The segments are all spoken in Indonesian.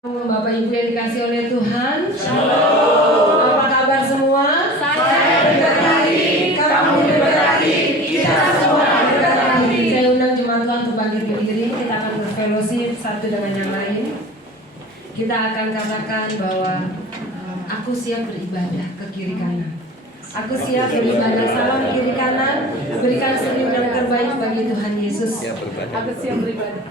Bapak Ibu yang dikasih oleh Tuhan. Shalom. Apa kabar semua? Saya diberkati, kamu diberkati, kita semua diberkati. Saya undang jemaat Tuhan untuk bangkit berdiri. Kita akan berfellowship satu dengan yang lain. Kita akan katakan bahwa aku siap beribadah ke kiri kanan. Aku siap beribadah, salam kiri kanan. Berikan senyum yang terbaik bagi Tuhan Yesus. Aku siap beribadah.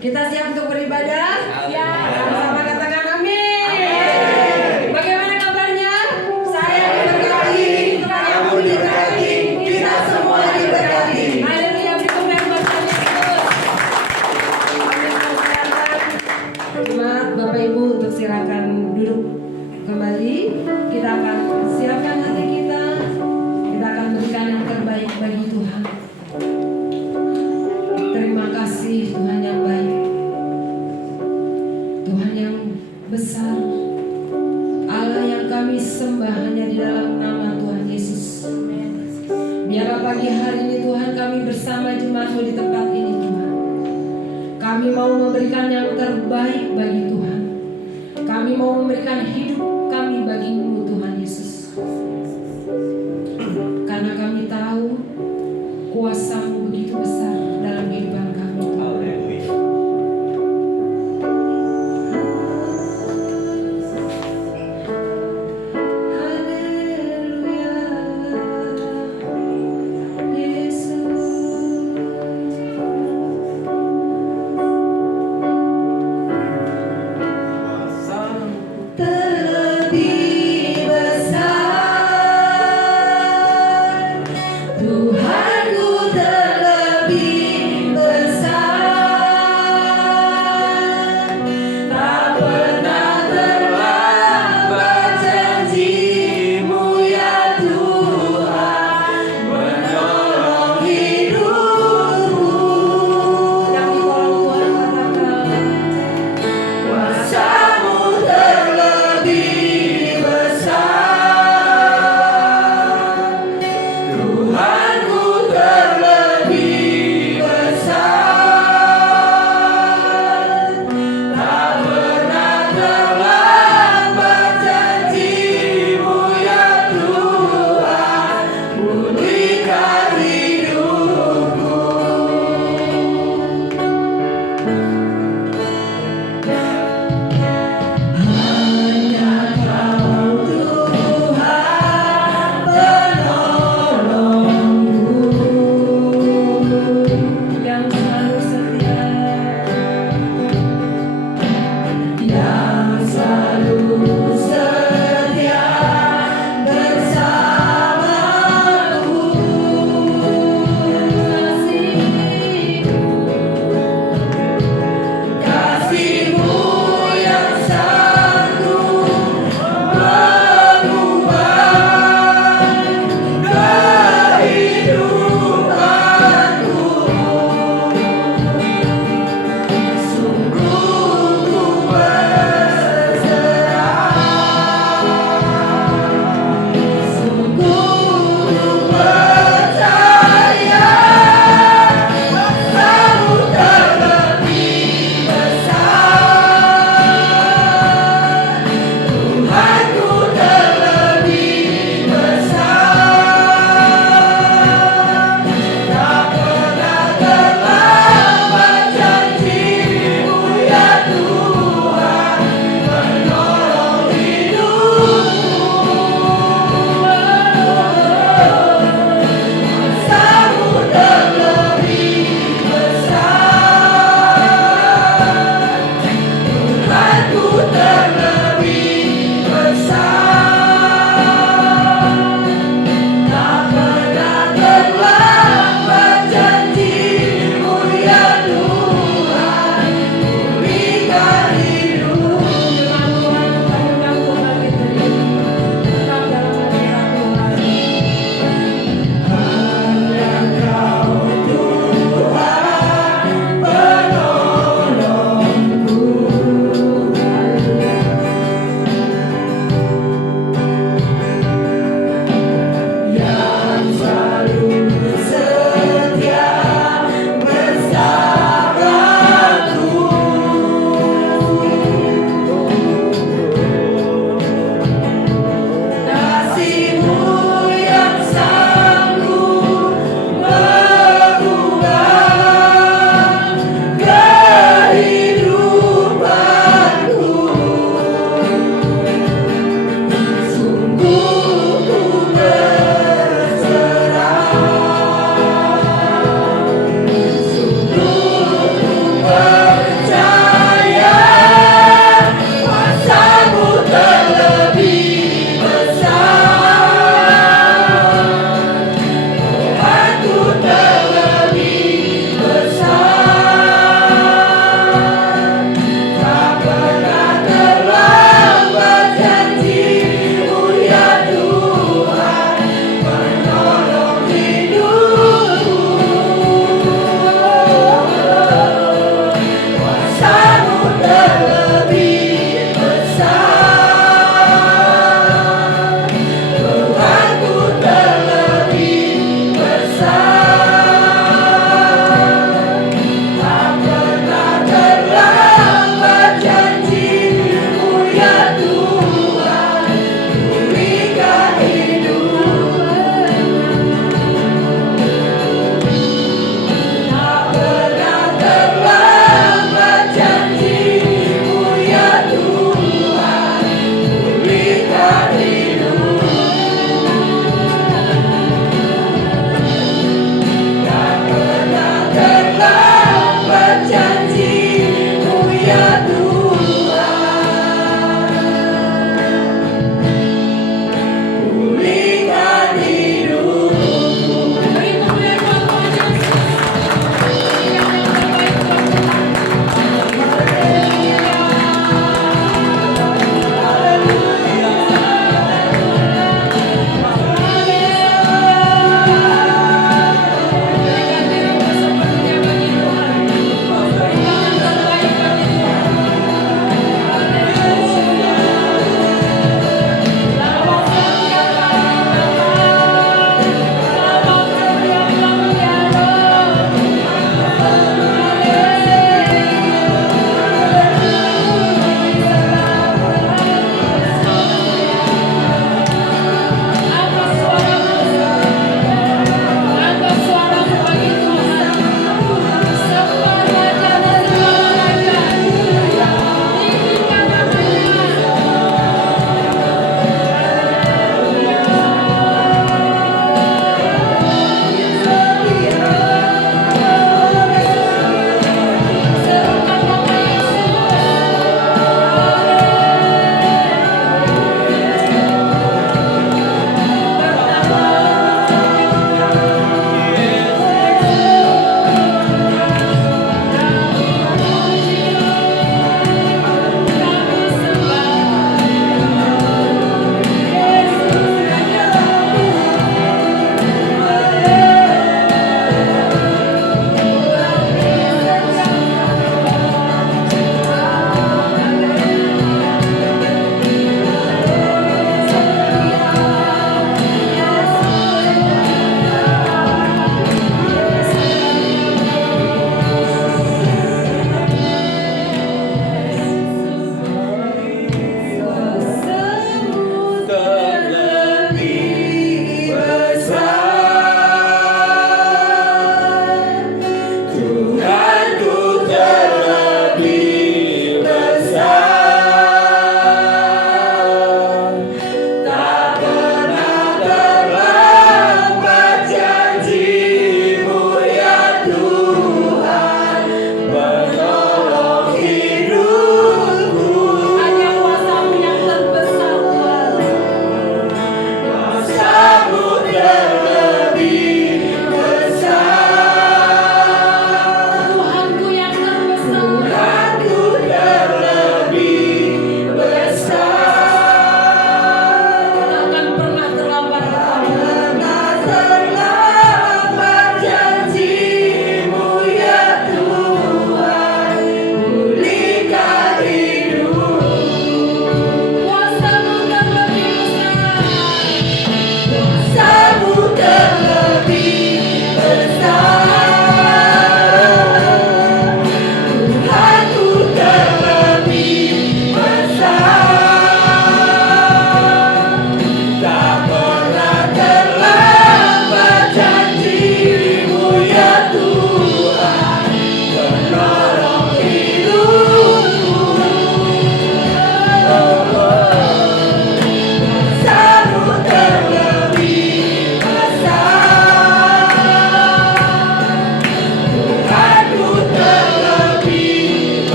Kita siap untuk beribadah? Ya. Sama-sama katakan amin. Bagaimana kabarnya? Saya diberkati, kamu diberkati, kita semua diberkati. Haleluya, beri tepuk buat Tuhan Yesus. Jemaat Bapak Ibu untuk silakan duduk kembali. Kita akan siapkan hati kita. Kita akan berikan yang terbaik bagi Tuhan. Terima kasih Tuhan yang baik, Tuhan yang besar, Allah yang kami sembah hanya di dalam nama Tuhan Yesus. Biarlah pagi hari ini Tuhan kami bersama jemaat-Mu di tempat ini Tuhan. Kami mau memberikan yang terbaik bagi Tuhan. Kami mau memberikan hidup kami bagi-Mu Tuhan Yesus. Karena kami tahu kuasa-Mu begitu besar dalam kehidupan kami. Haleluya, Yesus. Terlebih besar Tuhanku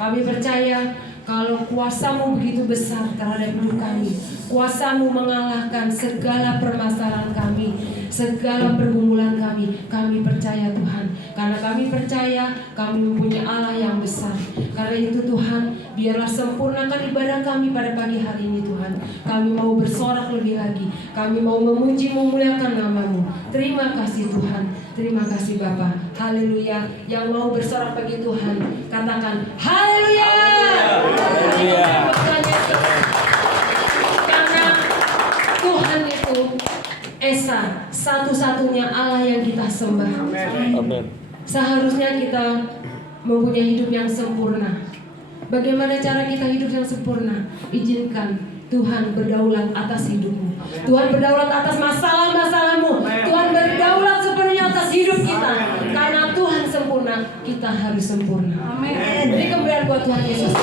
Kami percaya kalau kuasa-Mu begitu besar terhadap hidup kami. Kuasa-Mu mengalahkan segala permasalahan kami, segala pergumulan kami. Kami percaya Tuhan, karena kami percaya kami mempunyai Allah yang besar. Karena itu Tuhan, biarlah sempurnakan ibadah kami pada pagi hari ini Tuhan. Kami mau bersorak lebih lagi. Kami mau memuji memuliakan nama-Mu. Terima kasih Tuhan. Terima kasih Bapa. Haleluya. Yang mau bersorak bagi Tuhan, katakan haleluya. Karena Tuhan itu Esa, satu-satunya Allah yang kita sembah. Amin. Seharusnya kita mempunyai hidup yang sempurna. Bagaimana cara kita hidup yang sempurna? Izinkan Tuhan berdaulat atas hidupmu. Tuhan berdaulat atas masalah-masalahmu. Tuhan berdaulat sepenuhnya atas hidup kita. Karena Tuhan sempurna, kita harus sempurna. Amin. Beri kemuliaan buat Tuhan Yesus.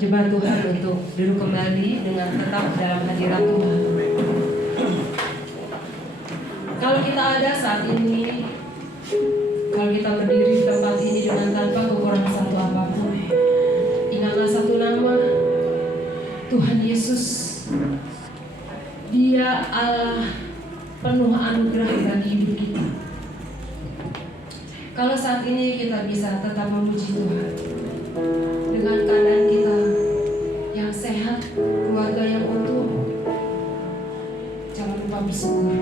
Jemaat Tuhan untuk duduk kembali dengan tetap dalam hadirat Tuhan. Kalau kita ada saat ini, kalau kita berdiri di tempat ini dengan tanpa kekurangan satu apapun, ingatlah satu nama, Tuhan Yesus. Dia Allah penuh anugerah bagi hidup kita. Kalau saat ini kita bisa tetap memuji Tuhan dengan keadaan kita yang sehat, keluarga yang utuh, jangan lupa bersyukur.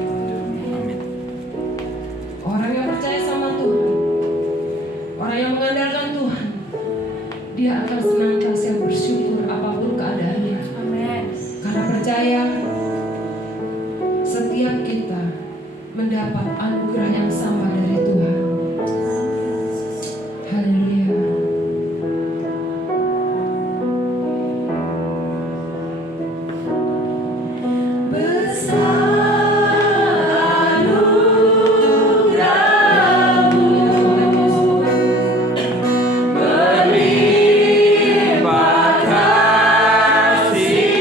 Orang yang percaya sama Tuhan, orang yang mengandalkan Tuhan, dia akan senantiasa bersyukur apapun keadaannya. Amin. Karena percaya setiap kita mendapat anugerah yang sama dari Tuhan. Haleluya. Berlimpah kasih.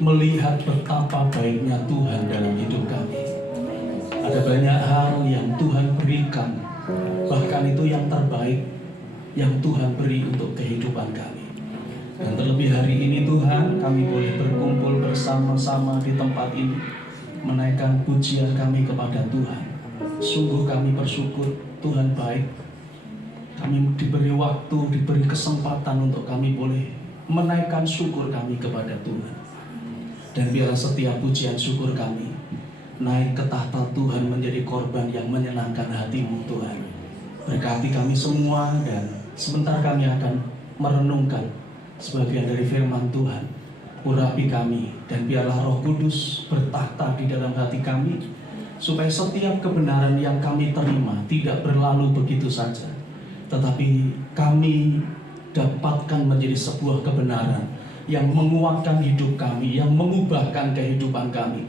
melihat betapa baiknya Tuhan dalam hidup kami. Ada banyak hal yang Tuhan berikan, bahkan itu yang terbaik yang Tuhan beri untuk kehidupan kami. Dan terlebih hari ini Tuhan, kami boleh berkumpul bersama-sama di tempat ini, menaikkan pujian kami kepada Tuhan. Sungguh kami bersyukur, Tuhan baik. Kami diberi waktu, diberi kesempatan untuk kami boleh menaikkan syukur kami kepada Tuhan. Dan biarlah setiap pujian syukur kami naik ke tahta Tuhan menjadi korban yang menyenangkan hati-Mu Tuhan. Berkati kami semua, dan sebentar kami akan merenungkan sebagian dari firman Tuhan. Urapi kami, dan biarlah Roh Kudus bertahta di dalam hati kami, supaya setiap kebenaran yang kami terima tidak berlalu begitu saja, tetapi kami dapatkan menjadi sebuah kebenaran yang menguatkan hidup kami, yang mengubahkan kehidupan kami,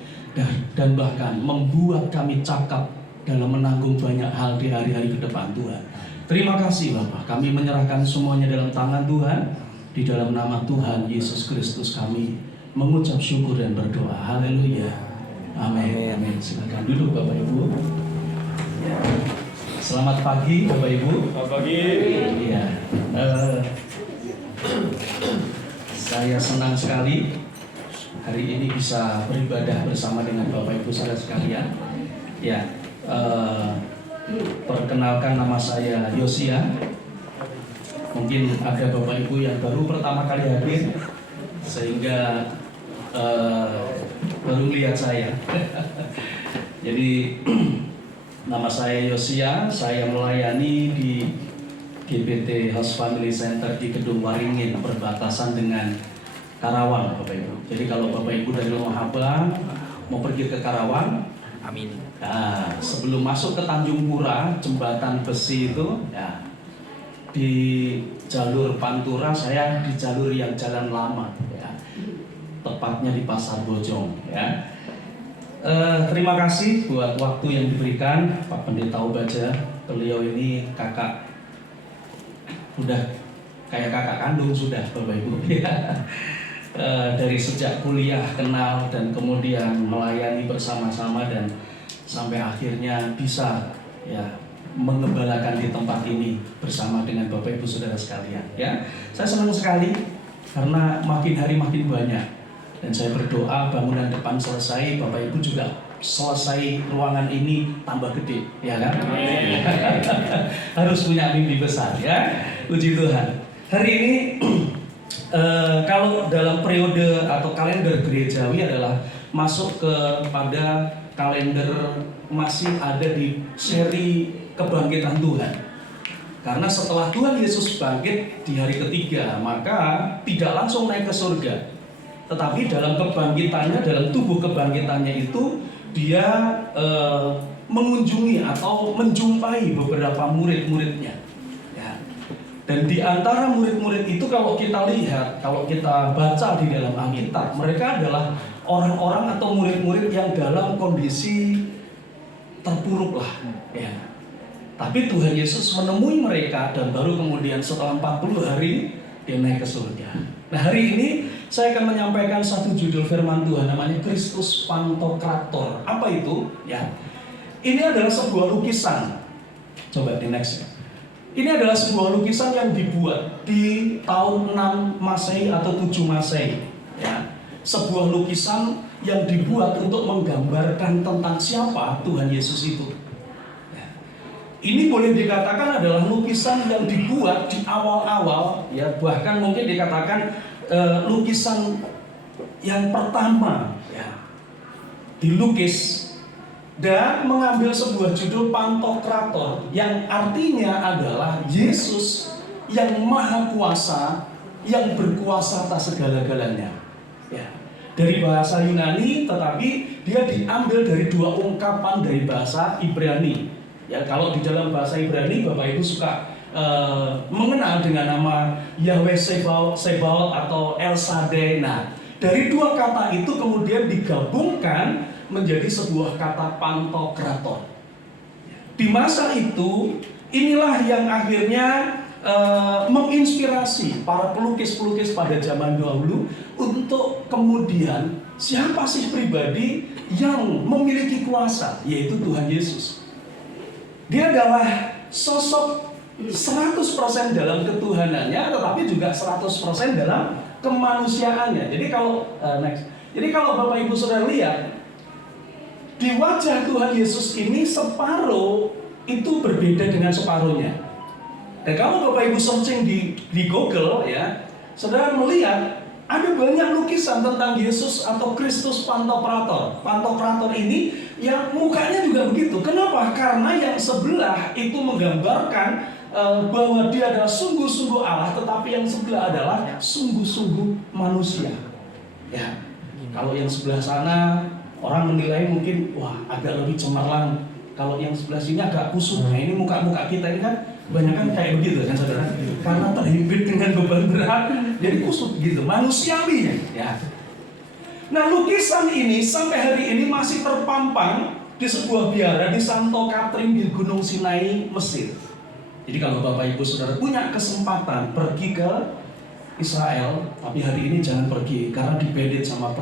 dan bahkan membuat kami cakap dalam menanggung banyak hal di hari-hari ke depan Tuhan. Terima kasih Bapak, kami menyerahkan semuanya dalam tangan Tuhan. Di dalam nama Tuhan Yesus Kristus kami mengucap syukur dan berdoa. Haleluya. Amin. Amin. Silakan duduk Bapak Ibu. Selamat pagi Bapak Ibu. Selamat pagi. Iya. Saya senang sekali hari ini bisa beribadah bersama dengan Bapak Ibu saudara sekalian. Ya, perkenalkan, nama saya Yosia. Mungkin ada Bapak Ibu yang baru pertama kali hadir, sehingga baru lihat saya. Jadi nama saya Yosia, saya melayani di GPT House Family Center di Gedung Waringin, perbatasan dengan Karawang, Bapak Ibu. Jadi kalau Bapak Ibu dari Lumahaba mau pergi ke Karawang, Amin. nah, sebelum masuk ke Tanjung Pura, jembatan besi itu, ya, di jalur Pantura, saya di jalur yang jalan lama, ya, tepatnya di Pasar Bojong, ya. Terima kasih buat waktu yang diberikan Pak Pendeta Obaja. Beliau ini kakak, udah kayak kakak kandung sudah, Bapak Ibu. Dari sejak kuliah kenal dan kemudian melayani bersama-sama dan sampai akhirnya bisa, ya, mengembalakan di tempat ini bersama dengan Bapak Ibu Saudara sekalian. Ya, saya senang sekali karena makin hari makin banyak. Dan saya berdoa bangunan depan selesai, Bapak Ibu juga selesai ruangan ini tambah gede, ya kan? Harus punya mimpi besar, ya. Puji Tuhan. Hari ini kalau dalam periode atau kalender gerejawi adalah masuk kepada kalender masih ada di seri kebangkitan Tuhan. Karena setelah Tuhan Yesus bangkit di hari ketiga, maka tidak langsung naik ke surga. Tetapi dalam kebangkitannya, dalam tubuh kebangkitannya itu, dia mengunjungi atau menjumpai beberapa murid-muridnya. Ya. Dan di antara murid-murid itu kalau kita lihat, kalau kita baca di dalam Alkitab, mereka adalah orang-orang atau murid-murid yang dalam kondisi terpuruk lah. Ya. Tapi Tuhan Yesus menemui mereka dan baru kemudian setelah 40 hari dia naik ke surga. Nah, hari ini saya akan menyampaikan satu judul firman Tuhan, namanya Kristus Pantokrator. Apa itu? Ya, ini adalah sebuah lukisan. Coba di next ya. Ini adalah sebuah lukisan yang dibuat di tahun 6 Masehi atau 7 Masehi. Ya, sebuah lukisan yang dibuat untuk menggambarkan tentang siapa Tuhan Yesus itu. Ini boleh dikatakan adalah lukisan yang dibuat di awal-awal, ya, bahkan mungkin dikatakan lukisan yang pertama, ya, dilukis dan mengambil sebuah judul Pantokrator yang artinya adalah Yesus yang maha kuasa, yang berkuasa atas segala-galanya. Ya. Dari bahasa Yunani, tetapi dia diambil dari dua ungkapan dari bahasa Ibrani. Ya, kalau di dalam bahasa Ibrani, Bapak Ibu suka mengenal dengan nama Yahweh Sebaot atau El Shaddai. Nah, dari dua kata itu kemudian digabungkan menjadi sebuah kata Pantokrator. Di masa itu, inilah yang akhirnya menginspirasi para pelukis-pelukis pada zaman dahulu untuk kemudian siapa sih pribadi yang memiliki kuasa, yaitu Tuhan Yesus. Dia adalah sosok 100% dalam ketuhanannya, tetapi juga 100% dalam kemanusiaannya. Jadi kalau Bapak Ibu Saudara lihat, di wajah Tuhan Yesus ini separuh itu berbeda dengan separuhnya. Dan kalau Bapak Ibu searching di Google, ya, Saudara melihat ada banyak lukisan tentang Yesus atau Kristus Pantokrator. Pantokrator ini yang mukanya juga begitu. Kenapa? Karena yang sebelah itu menggambarkan bahwa dia adalah sungguh-sungguh Allah, tetapi yang sebelah adalah sungguh-sungguh manusia. Ya, kalau yang sebelah sana orang menilai mungkin wah agak lebih cemerlang. Kalau yang sebelah sini agak kusut. Nah, ini muka-muka kita ini kan banyak kan kayak begitu kan saudara, karena terhimpit dengan beban berat jadi kusut gitu, manusiawi ya. Nah, lukisan ini sampai hari ini masih terpampang di sebuah biara di Santo Katrin di Gunung Sinai, Mesir. Jadi kalau Bapak Ibu Saudara punya kesempatan pergi ke Israel, tapi hari ini jangan pergi karena dibandit sama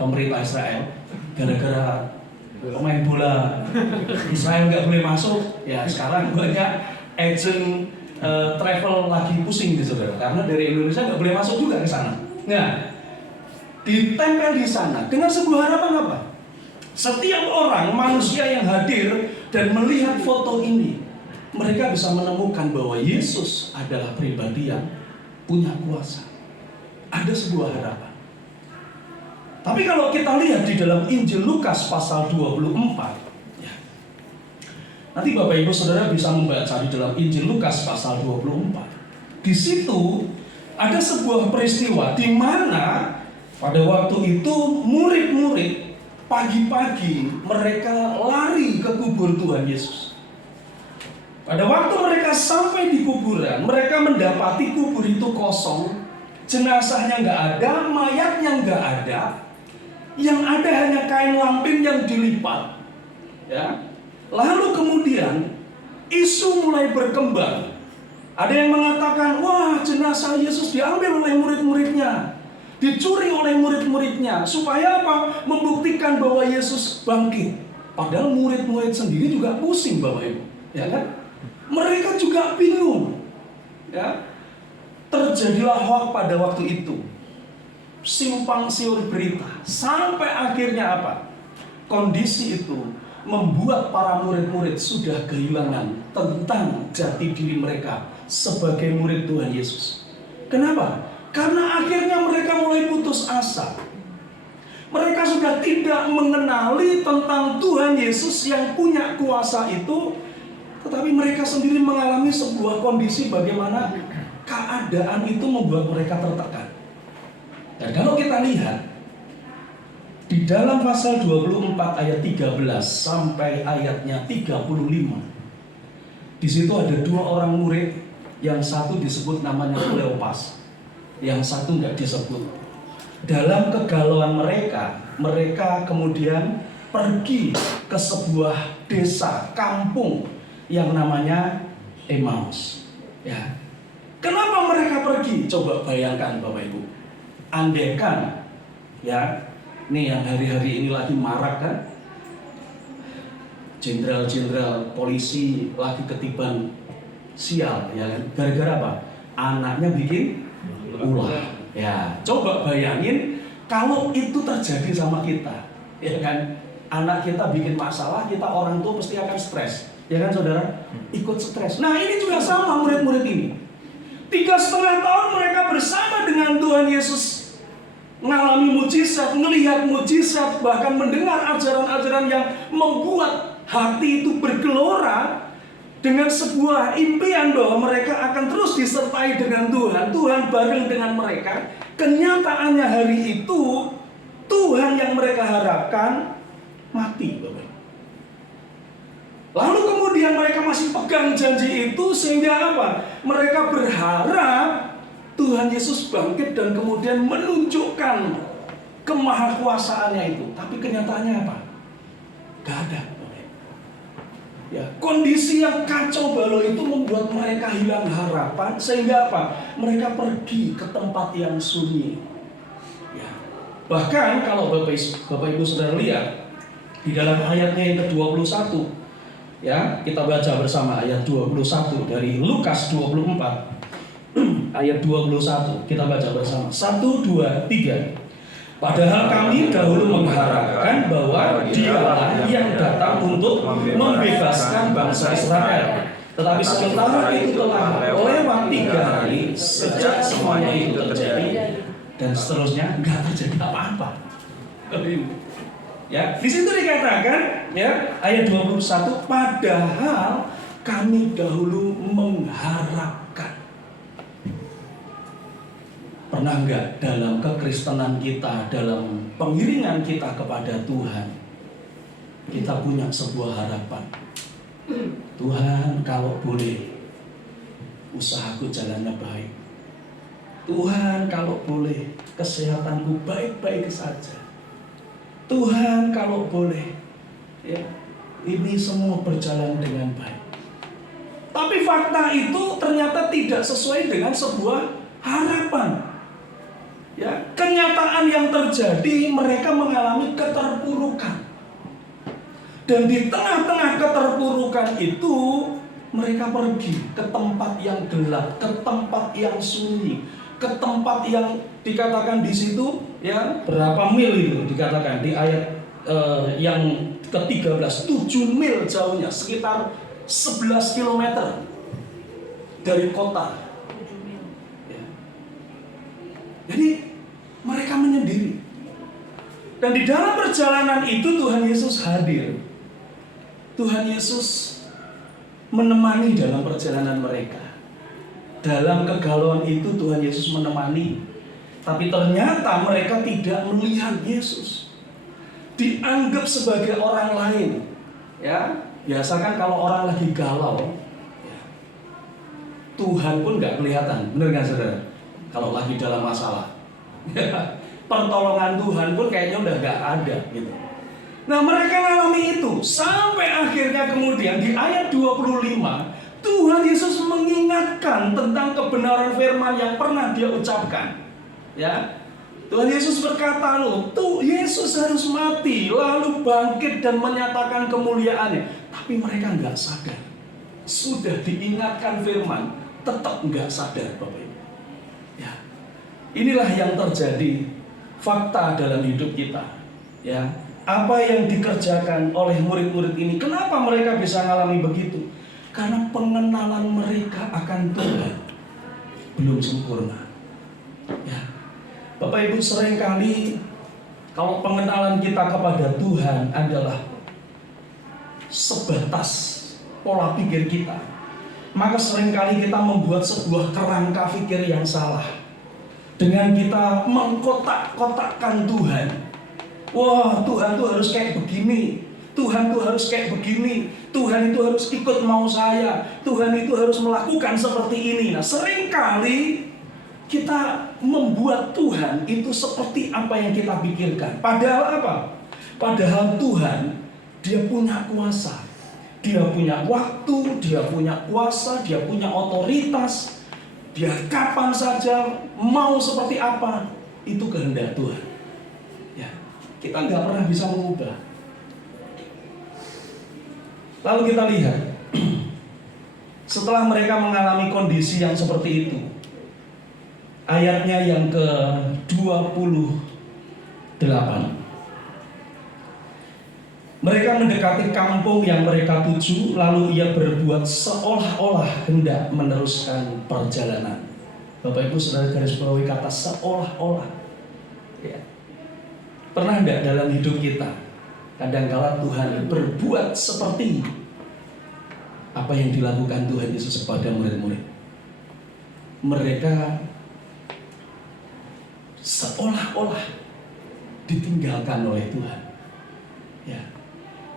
pemerintah Israel gara-gara pemain bola Israel nggak boleh masuk. Ya, sekarang banyak agent travel lagi pusing gitu saudara, karena dari Indonesia nggak boleh masuk juga ke sana. Nah, ditempel di sana dengan sebuah harapan apa? Setiap orang manusia yang hadir dan melihat foto ini, mereka bisa menemukan bahwa Yesus adalah pribadi yang punya kuasa. Ada sebuah harapan. Tapi kalau kita lihat di dalam Injil Lukas pasal 24, ya, Nanti Bapak Ibu Saudara bisa membaca di dalam Injil Lukas pasal 24. Di situ ada sebuah peristiwa di mana pada waktu itu murid-murid pagi-pagi mereka lari ke kubur Tuhan Yesus. Pada waktu mereka sampai di kuburan, mereka mendapati kubur itu kosong, jenazahnya nggak ada, mayatnya nggak ada, yang ada hanya kain lampin yang dilipat. Ya. Lalu kemudian isu mulai berkembang. Ada yang mengatakan, wah jenazah Yesus diambil oleh murid-muridnya, dicuri oleh murid-muridnya, supaya apa? Membuktikan bahwa Yesus bangkit. Padahal murid-murid sendiri juga pusing, Bapak Ibu, ya kan? Mereka juga bingung. Ya. Terjadilah hoax pada waktu itu. Simpang siur berita. Sampai akhirnya apa? Kondisi itu membuat para murid-murid sudah kehilangan tentang jati diri mereka sebagai murid Tuhan Yesus. Kenapa? Karena akhirnya mereka mulai putus asa. Mereka sudah tidak mengenali tentang Tuhan Yesus yang punya kuasa itu, tetapi mereka sendiri mengalami sebuah kondisi bagaimana keadaan itu membuat mereka tertekan. Dan kalau kita lihat di dalam pasal 24 ayat 13 sampai ayatnya 35, di situ ada dua orang murid, yang satu disebut namanya Kleopas, yang satu nggak disebut. Dalam kegalauan mereka kemudian pergi ke sebuah desa, kampung yang namanya Emmaus. Ya. Kenapa mereka pergi? Coba bayangkan Bapak Ibu. Andaikan, ya, ini yang hari-hari ini lagi marak kan, jenderal-jenderal polisi lagi ketiban sial, ya kan? Gara-gara apa? Anaknya bikin ulah. Ya, coba bayangin kalau itu terjadi sama kita, ya kan? Anak kita bikin masalah, kita orang tua pasti akan stres, ya kan saudara? Ikut stres. Nah ini juga sama murid-murid ini. 3,5 tahun mereka bersama dengan Tuhan Yesus, mengalami mujizat, melihat mujizat, bahkan mendengar ajaran-ajaran yang membuat hati itu bergelora dengan sebuah impian bahwa mereka akan terus disertai dengan Tuhan. Tuhan bareng dengan mereka. Kenyataannya hari itu Tuhan yang mereka harapkan mati, Bapak. Lalu kemudian mereka masih pegang janji itu, sehingga apa? Mereka berharap Tuhan Yesus bangkit dan kemudian menunjukkan kemahakuasaannya itu. Tapi kenyataannya apa? Gak ada. Ya, kondisi yang kacau balau itu membuat mereka hilang harapan, sehingga apa? Mereka pergi ke tempat yang sunyi. Ya. Bahkan kalau Bapak Ibu Saudara lihat di dalam ayatnya yang ke-21, ya, kita baca bersama ayat 21 dari Lukas 24. Ayat 21 kita baca bersama. 1, 2, 3. Padahal kami dahulu mengharapkan bahwa Dialah yang datang untuk membebaskan bangsa Israel. Tetapi sementara itu telah lewat 3 hari sejak semuanya itu terjadi, dan seterusnya nggak terjadi apa-apa. Ya, di situ dikatakan, ya, ayat 21, padahal kami dahulu mengharapkan. Pernah enggak dalam kekristenan kita, dalam pengiringan kita kepada Tuhan, kita punya sebuah harapan? Tuhan, kalau boleh usahaku jalannya baik. Tuhan, kalau boleh kesehatanku baik-baik saja. Tuhan, kalau boleh, ya, ini semua berjalan dengan baik. Tapi fakta itu ternyata tidak sesuai dengan sebuah harapan. Ya, kenyataan yang terjadi, mereka mengalami keterpurukan. Dan di tengah-tengah keterpurukan itu, mereka pergi ke tempat yang gelap, ke tempat yang sunyi, ke tempat yang dikatakan di situ, ya, berapa mil itu dikatakan di ayat yang ke-13, 7 mil jauhnya, sekitar 11 km dari kota. Ya. Jadi mereka menyendiri. Dan di dalam perjalanan itu Tuhan Yesus hadir. Tuhan Yesus menemani dalam perjalanan mereka. Dalam kegalauan itu Tuhan Yesus menemani. Tapi ternyata mereka tidak melihat Yesus. Dianggap sebagai orang lain. Ya, biasa kan kalau orang lagi galau, ya, Tuhan pun nggak kelihatan. Benar nggak saudara? Kalau lagi dalam masalah, pertolongan Tuhan pun kayaknya udah nggak ada gitu. Nah, mereka mengalami itu sampai akhirnya kemudian di ayat 25 Tuhan Yesus mengingatkan tentang kebenaran firman yang pernah dia ucapkan. Ya, Tuhan Yesus berkata, loh, tuh Yesus harus mati lalu bangkit dan menyatakan kemuliaannya. Tapi mereka nggak sadar. Sudah diingatkan firman, tetap nggak sadar, Bapak Ibu. Ya, inilah yang terjadi fakta dalam hidup kita. Ya, apa yang dikerjakan oleh murid-murid ini, kenapa mereka bisa mengalami begitu? Karena pengenalan mereka akan Tuhan belum sempurna. Ya, Bapak Ibu, seringkali kalau pengenalan kita kepada Tuhan adalah sebatas pola pikir kita, maka seringkali kita membuat sebuah kerangka pikir yang salah. Dengan kita mengkotak-kotakkan Tuhan. Wah, Tuhan tuh harus kayak begini, Tuhan tuh harus kayak begini, Tuhan itu harus ikut mau saya, Tuhan itu harus melakukan seperti ini. Nah, seringkali kita membuat Tuhan itu seperti apa yang kita pikirkan. Padahal apa? Padahal Tuhan, dia punya kuasa, dia punya waktu, dia punya kuasa, dia punya otoritas. Dia kapan saja mau seperti apa, itu kehendak Tuhan. Ya, kita nggak pernah bisa mengubah. Lalu kita lihat, setelah mereka mengalami kondisi yang seperti itu, ayatnya yang ke-28. Mereka mendekati kampung yang mereka tuju, lalu ia berbuat seolah-olah hendak meneruskan perjalanan. Bapak Ibu Saudara garis bawahi kata seolah-olah. Ya. Pernah enggak dalam hidup kita kadangkala Tuhan berbuat seperti apa yang dilakukan Tuhan Yesus kepada murid-murid? Mereka seolah-olah ditinggalkan oleh Tuhan. Ya.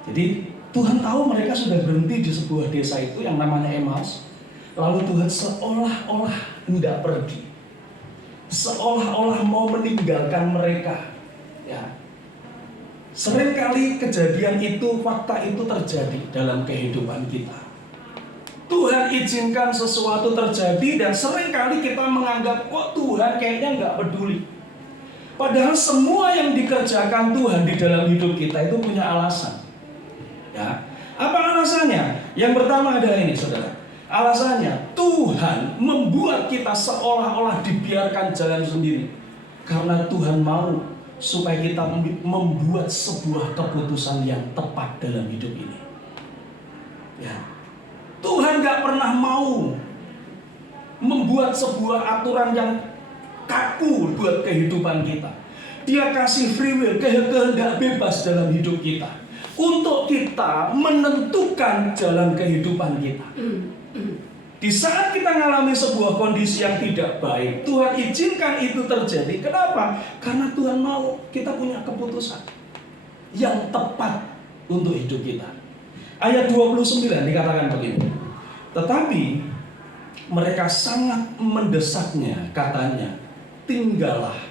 Jadi Tuhan tahu mereka sudah berhenti di sebuah desa itu yang namanya Emmaus. Lalu Tuhan seolah-olah hendak pergi, seolah-olah mau meninggalkan mereka. Ya. Seringkali kejadian itu, fakta itu terjadi dalam kehidupan kita. Tuhan izinkan sesuatu terjadi dan seringkali kita menganggap kok Tuhan kayaknya nggak peduli. Padahal semua yang dikerjakan Tuhan di dalam hidup kita itu punya alasan. Ya, apa alasannya? Yang pertama adalah ini, saudara. Alasannya Tuhan membuat kita seolah-olah dibiarkan jalan sendiri karena Tuhan mau supaya kita membuat sebuah keputusan yang tepat dalam hidup ini. Ya, Tuhan gak pernah mau membuat sebuah aturan yang kaku buat kehidupan kita. Dia kasih free will, kehendak bebas dalam hidup kita untuk kita menentukan jalan kehidupan kita. Di saat kita mengalami sebuah kondisi yang tidak baik, Tuhan izinkan itu terjadi. Kenapa? Karena Tuhan mau kita punya keputusan yang tepat untuk hidup kita. Ayat 29 dikatakan begini. Tetapi mereka sangat mendesaknya, katanya, tinggallah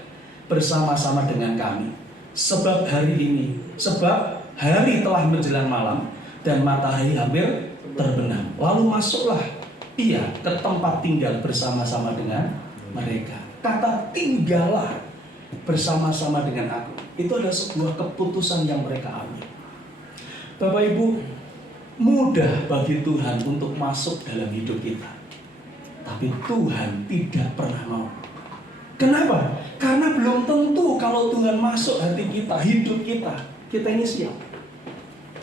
bersama-sama dengan kami. Sebab hari telah menjelang malam dan matahari hampir terbenam. Lalu masuklah ia ke tempat tinggal bersama-sama dengan mereka. Kata tinggallah bersama-sama dengan aku, itu adalah sebuah keputusan yang mereka ambil. Bapak Ibu, mudah bagi Tuhan untuk masuk dalam hidup kita, tapi Tuhan tidak pernah mau. Kenapa? Karena belum tentu kalau Tuhan masuk hati kita, hidup kita ini siap.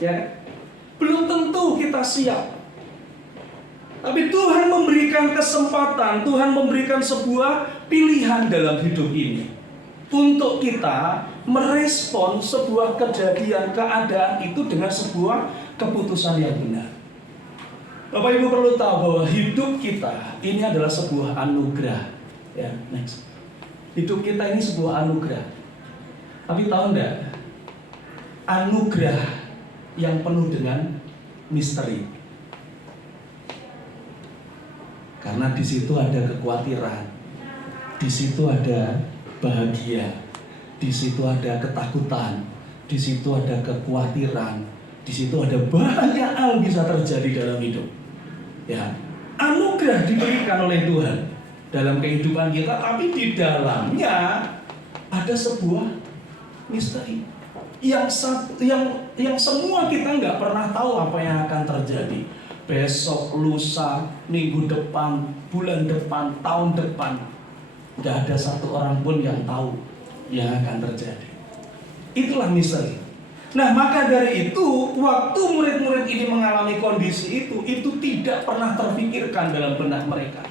Ya, belum tentu kita siap. Tapi Tuhan memberikan kesempatan, Tuhan memberikan sebuah pilihan dalam hidup ini untuk kita merespon sebuah kejadian, keadaan itu dengan sebuah keputusan yang benar. Bapak Ibu perlu tahu bahwa hidup kita ini adalah sebuah anugerah. Ya, next. Hidup kita ini sebuah anugerah. Tapi tahu enggak? Anugerah yang penuh dengan misteri. Karena di situ ada kekhawatiran, di situ ada bahagia, di situ ada ketakutan, di situ ada kekhawatiran, di situ ada banyak hal bisa terjadi dalam hidup. Ya, anugerah diberikan oleh Tuhan dalam kehidupan kita, tapi di dalamnya ada sebuah misteri yang semua kita nggak pernah tahu apa yang akan terjadi besok, lusa, minggu depan, bulan depan, tahun depan. Nggak ada satu orang pun yang tahu yang akan terjadi. Itulah misteri. Nah, maka dari itu, waktu murid-murid ini mengalami kondisi itu tidak pernah terpikirkan dalam benak mereka.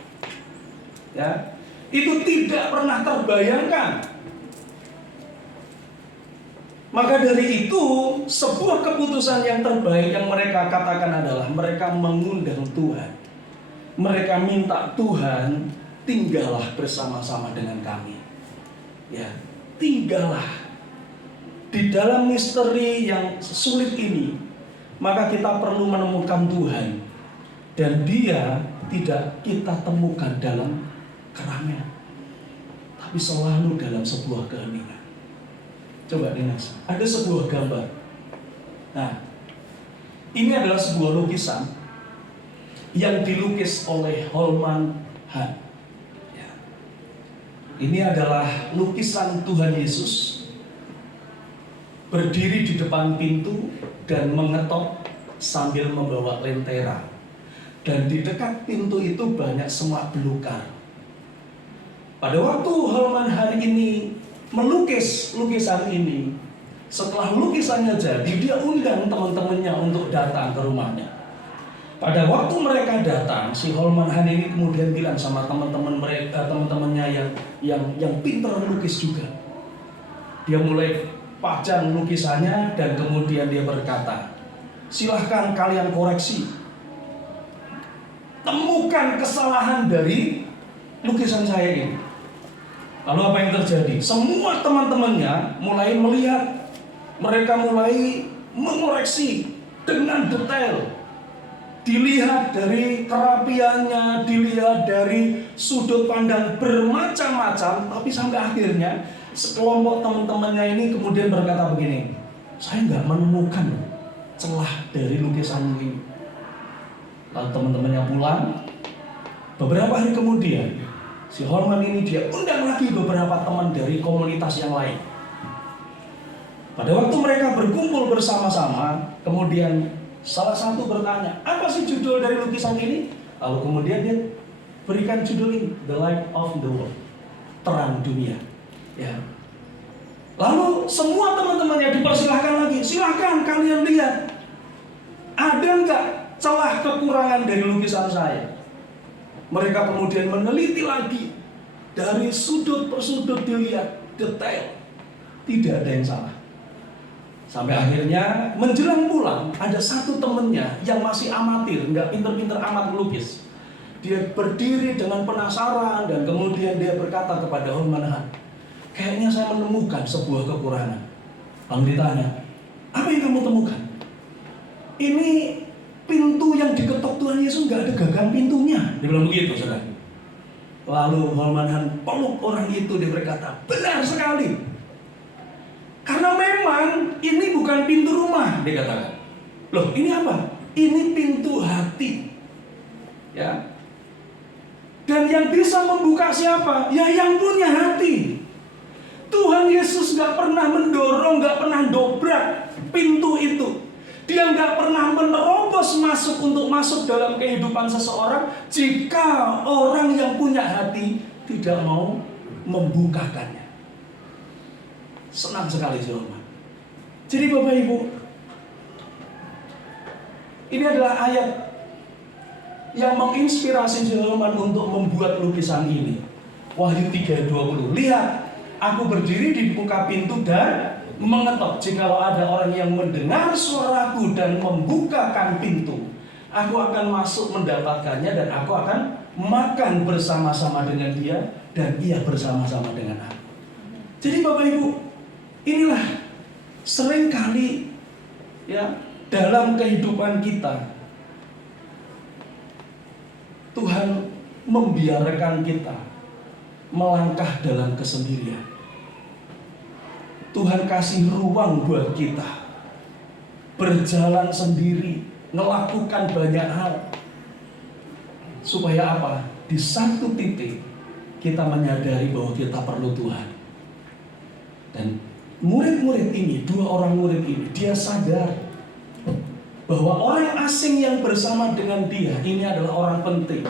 Ya, itu tidak pernah terbayangkan. Maka dari itu, sebuah keputusan yang terbaik yang mereka katakan adalah mereka mengundang Tuhan. Mereka minta Tuhan, tinggallah bersama-sama dengan kami. Ya, tinggallah di dalam misteri yang sulit ini. Maka kita perlu menemukan Tuhan, dan Dia tidak kita temukan dalam keramaian, tapi selalu dalam sebuah keheningan. Coba lihat, ada sebuah gambar. Nah, ini adalah sebuah lukisan yang dilukis oleh Holman Hunt. Ya. Ini adalah lukisan Tuhan Yesus berdiri di depan pintu dan mengetok sambil membawa lentera. Dan di dekat pintu itu banyak semak belukar. Pada waktu Holman Hunt ini melukis lukisan ini, setelah lukisannya jadi, dia undang teman-temannya untuk datang ke rumahnya. Pada waktu mereka datang, si Holman Hunt ini kemudian bilang sama teman-teman mereka, teman-temannya yang pintar melukis juga. Dia mulai pajang lukisannya dan kemudian dia berkata, silahkan kalian koreksi, temukan kesalahan dari lukisan saya ini. Lalu apa yang terjadi? Semua teman-temannya mulai melihat, mereka mulai mengoreksi dengan detail. Dilihat dari kerapiannya, dilihat dari sudut pandang bermacam-macam, tapi sampai akhirnya sekelompok teman-temannya ini kemudian berkata begini, saya nggak menemukan celah dari lukisan ini. Lalu teman-temannya pulang. Beberapa hari kemudian, si Holman ini dia undang lagi beberapa teman dari komunitas yang lain. Pada waktu mereka berkumpul bersama-sama, kemudian salah satu bertanya, apa sih judul dari lukisan ini? Lalu kemudian dia berikan judul ini, The Light of the World, terang dunia. Ya. Lalu semua teman-temannya dipersilahkan lagi, silahkan kalian lihat, ada nggak celah kekurangan dari lukisan saya? Mereka kemudian meneliti lagi, dari sudut per sudut dilihat detail, tidak ada yang salah. Sampai akhirnya menjelang pulang, ada satu temennya yang masih amatir, nggak pinter-pinter amat melukis. Dia berdiri dengan penasaran dan kemudian dia berkata kepada Holman Hunt, kayaknya saya menemukan sebuah kekurangan. Lalu ditanya, apa yang kamu temukan? Ini pintu yang diketok Tuhan Yesus nggak ada gagang pintunya. Dia bilang begitu, saudara. Lalu Holman Hunt peluk orang itu, dia berkata, benar sekali. Karena memang ini bukan pintu rumah, dia katakan. Loh, ini apa? Ini pintu hati. Ya. Dan yang bisa membuka siapa? Ya yang punya hati. Tuhan Yesus nggak pernah mendorong, nggak pernah dobrak pintu itu. Dia nggak pernah menerobos masuk untuk masuk dalam kehidupan seseorang jika orang yang punya hati tidak mau membukakannya. Senang sekali Zulman. Jadi Bapak Ibu, ini adalah ayat yang menginspirasi Zulman untuk membuat lukisan ini. Wahyu 3:20. Lihat, aku berdiri di muka pintu dan mengetok. Jikalau ada orang yang mendengar suaraku dan membukakan pintu, Aku akan masuk mendapatkannya dan aku akan makan bersama-sama dengan dia dan ia bersama-sama dengan aku. Jadi Bapak Ibu, inilah seringkali ya dalam kehidupan kita Tuhan membiarkan kita melangkah dalam kesendirian. Tuhan kasih ruang buat kita berjalan sendiri, melakukan banyak hal. Supaya apa? Di satu titik kita menyadari bahwa kita perlu Tuhan. Dan murid-murid ini, 2 orang murid ini, dia sadar bahwa orang asing yang bersama dengan dia ini adalah orang penting.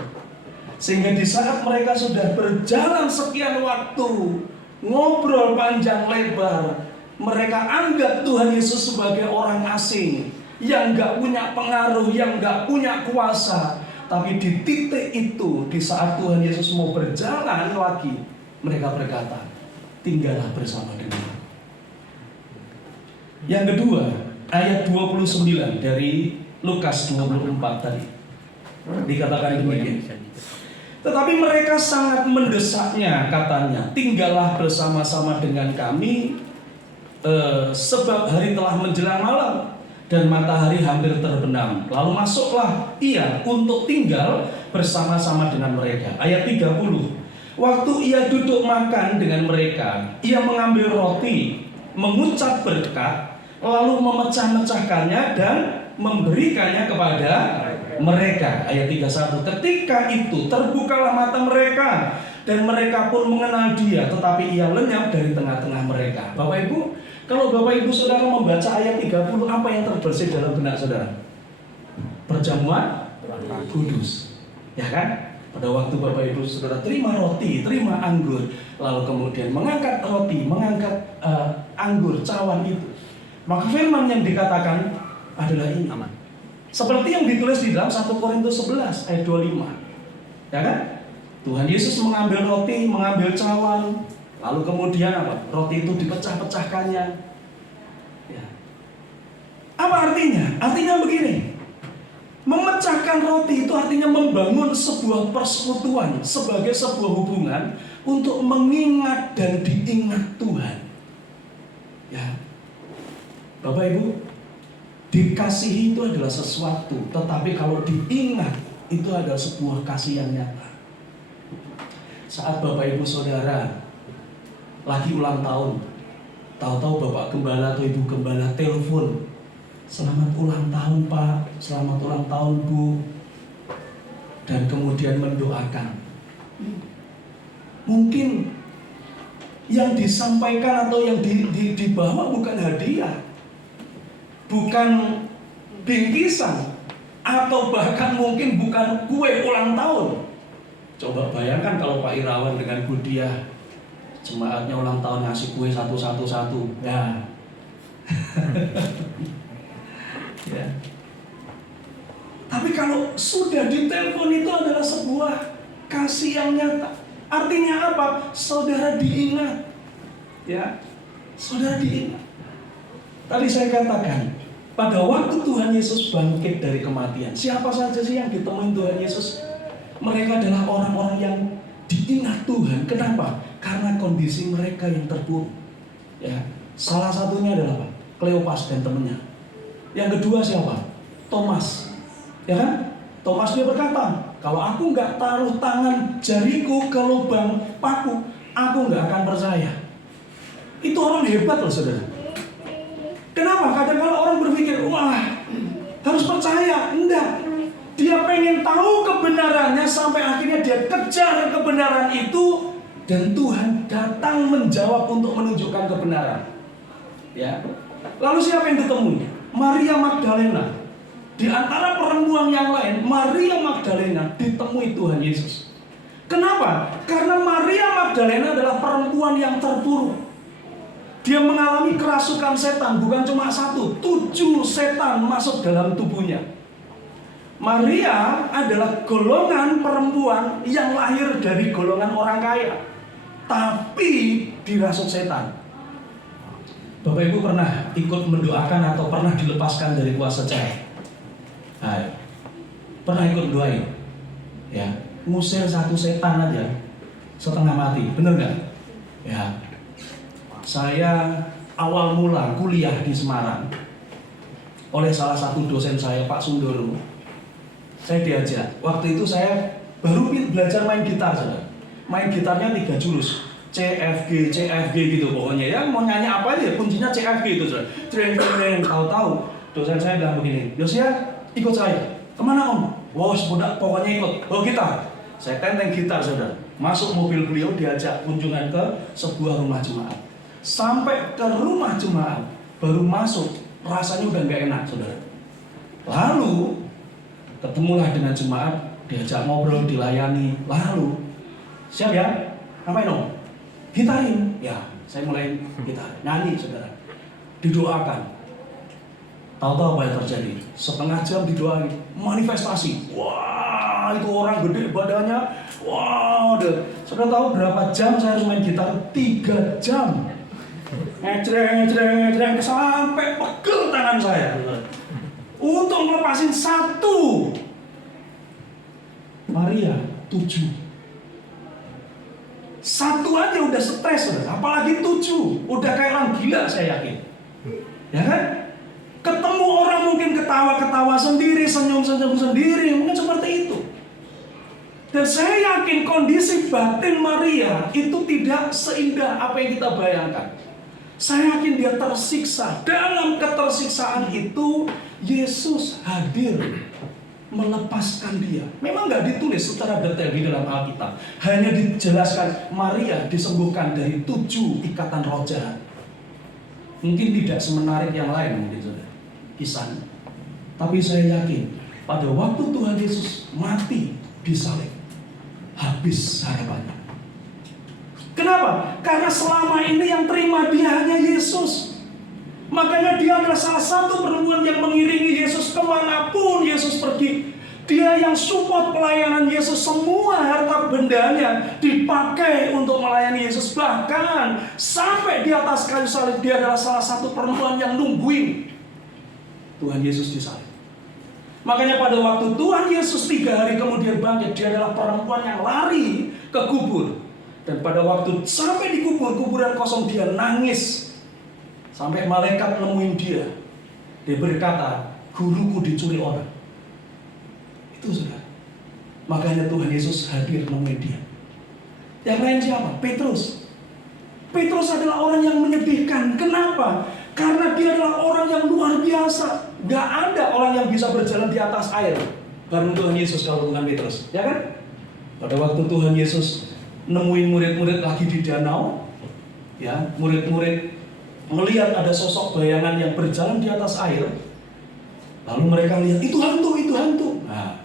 Sehingga di saat mereka sudah berjalan sekian waktu, ngobrol panjang lebar, mereka anggap Tuhan Yesus sebagai orang asing yang gak punya pengaruh, yang gak punya kuasa. Tapi di titik itu, di saat Tuhan Yesus mau berjalan lagi, mereka berkata, tinggallah bersama dengan aku. Yang kedua, ayat 29 dari Lukas 24 tadi. Dikatakan demikian. Tetapi mereka sangat mendesaknya, katanya, tinggallah bersama-sama dengan kami, sebab hari telah menjelang malam dan matahari hampir terbenam. Lalu masuklah ia untuk tinggal bersama-sama dengan mereka. Ayat 30. Waktu ia duduk makan dengan mereka, ia mengambil roti, mengucap berkat, lalu memecah-mecahkannya dan memberikannya kepada mereka. Ayat 31. Ketika itu terbukalah mata mereka dan mereka pun mengenal dia, tetapi ia lenyap dari tengah-tengah mereka. Bapak Ibu, kalau Bapak Ibu Saudara membaca ayat 30, apa yang terbersih dalam benak Saudara? Perjamuan kudus, ya kan? Pada waktu Bapak Ibu Saudara terima roti, terima anggur, lalu kemudian mengangkat roti, mengangkat anggur, cawan itu, maka firman yang dikatakan adalah ini. Seperti yang ditulis di dalam 1 Korintus 11 ayat 25, ya kan? Tuhan Yesus mengambil roti, mengambil cawan, lalu kemudian apa? Roti itu dipecah-pecahkannya. Ya. Apa artinya? Artinya begini. Memecahkan roti itu artinya membangun sebuah persekutuan sebagai sebuah hubungan untuk mengingat dan diingat Tuhan. Ya. Bapak Ibu, dikasihi itu adalah sesuatu, tetapi kalau diingat itu adalah sebuah kasih yang nyata. Saat Bapak Ibu Saudara lagi ulang tahun, tahu-tahu Bapak Gembala atau Ibu Gembala telepon, selamat ulang tahun Pak, selamat ulang tahun Bu, dan kemudian mendoakan. Mungkin yang disampaikan atau yang dibawa bukan hadiah, bukan bingkisan, atau bahkan mungkin bukan kue ulang tahun. Coba bayangkan kalau Pak Irawan dengan Bu Diah, jemaatnya ulang tahun ngasih kue satu-satu. Ya. Ya. Tapi kalau sudah ditelepon itu adalah sebuah kasih yang nyata. Artinya apa? Saudara diingat. Ya. Saudara diingat. Tadi saya katakan, pada waktu Tuhan Yesus bangkit dari kematian, siapa saja sih yang ditemuin Tuhan Yesus? Mereka adalah orang-orang yang diingat Tuhan. Kenapa? Karena kondisi mereka yang terpuruk. Ya, salah satunya adalah apa? Kleopas dan temannya. Yang kedua siapa? Thomas. Ya kan? Thomas dia berkata, kalau aku nggak taruh tangan jariku ke lubang paku, aku nggak akan percaya. Itu orang hebat loh saudara. Kenapa? Kadang-kadang orang berpikir, wah harus percaya. Enggak. Dia pengen tahu kebenarannya sampai akhirnya dia kejar kebenaran itu, dan Tuhan datang menjawab untuk menunjukkan kebenaran. Ya. Lalu siapa yang ditemui? Maria Magdalena. Di antara perempuan yang lain, Maria Magdalena ditemui Tuhan Yesus. Kenapa? Karena Maria Magdalena adalah perempuan yang terpuruk. Dia mengalami kerasukan setan, bukan cuma 1, 7 setan masuk dalam tubuhnya. Maria adalah golongan perempuan yang lahir dari golongan orang kaya, tapi dirasuk setan. Bapak Ibu pernah ikut mendoakan atau pernah dilepaskan dari kuasa jahat? Ayo. Pernah ikut doain? Ya, ngusir satu setan aja setengah mati, bener nggak? Ya, saya awal mula kuliah di Semarang oleh salah satu dosen saya, Pak Sundoro. Saya diajak. Waktu itu saya baru belajar main gitar, saudara. Main gitarnya 3 jurus, CFG gitu pokoknya ya. Mau nyanyi apa aja, kuncinya CFG itu, saudara. Treng. Tahu-tahu dosen saya bilang begini, Yosia, ikut saya. Kemana om? Wow, pokoknya ikut. Oh gitar. Saya tenteng gitar, saudara. Masuk mobil beliau, diajak kunjungan ke sebuah rumah jemaat. Sampai ke rumah jemaat, baru masuk, rasanya udah nggak enak, saudara. Lalu ketemulah dengan jemaat, diajak ngobrol, dilayani. Lalu siap ya? Ngapain om? Gitarin. Ya, saya mulai gitar, nyanyi, saudara. Didoakan. Tahu-tahu apa yang terjadi? Setengah jam didoain, manifestasi. Wah, itu orang gede badannya. Wah, sudah tahu berapa jam saya harus main gitar? 3 jam. Ngecreng sampai pegel tangan saya. Untuk melepasin 1 Maria 7. 1 aja udah stres, saudara. Apalagi 7, udah kayak orang gila saya yakin. Ya kan? Ketemu orang mungkin ketawa-ketawa sendiri, senyum-senyum sendiri, mungkin seperti itu. Dan saya yakin kondisi batin Maria itu tidak seindah apa yang kita bayangkan. Saya yakin dia tersiksa. Dalam ketersiksaan itu Yesus hadir melepaskan dia. Memang nggak ditulis secara detail di dalam Alkitab. Hanya dijelaskan Maria disembuhkan dari 7 ikatan roh jahat. Mungkin tidak semenarik yang lain mungkin saudara kisahnya. Tapi saya yakin pada waktu Tuhan Yesus mati di salib, habis harapannya. Kenapa? Karena selama ini yang terima dia hanya Yesus. Makanya dia adalah salah satu perempuan yang mengiringi Yesus kemanapun Yesus pergi. Dia yang support pelayanan Yesus. Semua harta bendanya dipakai untuk melayani Yesus. Bahkan sampai di atas kayu salib dia adalah salah satu perempuan yang nungguin Tuhan Yesus disalib. Makanya pada waktu Tuhan Yesus 3 hari kemudian bangkit, dia adalah perempuan yang lari ke kubur. Dan pada waktu sampai di kuburan kosong dia nangis. Sampai malaikat nemuin dia. Dia berkata, guruku dicuri orang. Itu sudah. Makanya Tuhan Yesus hadir nemuin dia. Yang lain siapa? Petrus. Petrus adalah orang yang menyedihkan. Kenapa? Karena dia adalah orang yang luar biasa. Gak ada orang yang bisa berjalan di atas air bareng Tuhan Yesus kalau bukan Petrus, ya kan? Pada waktu Tuhan Yesus nemuin murid-murid lagi di danau, ya, murid-murid melihat ada sosok bayangan yang berjalan di atas air. Lalu mereka lihat, itu hantu. Nah,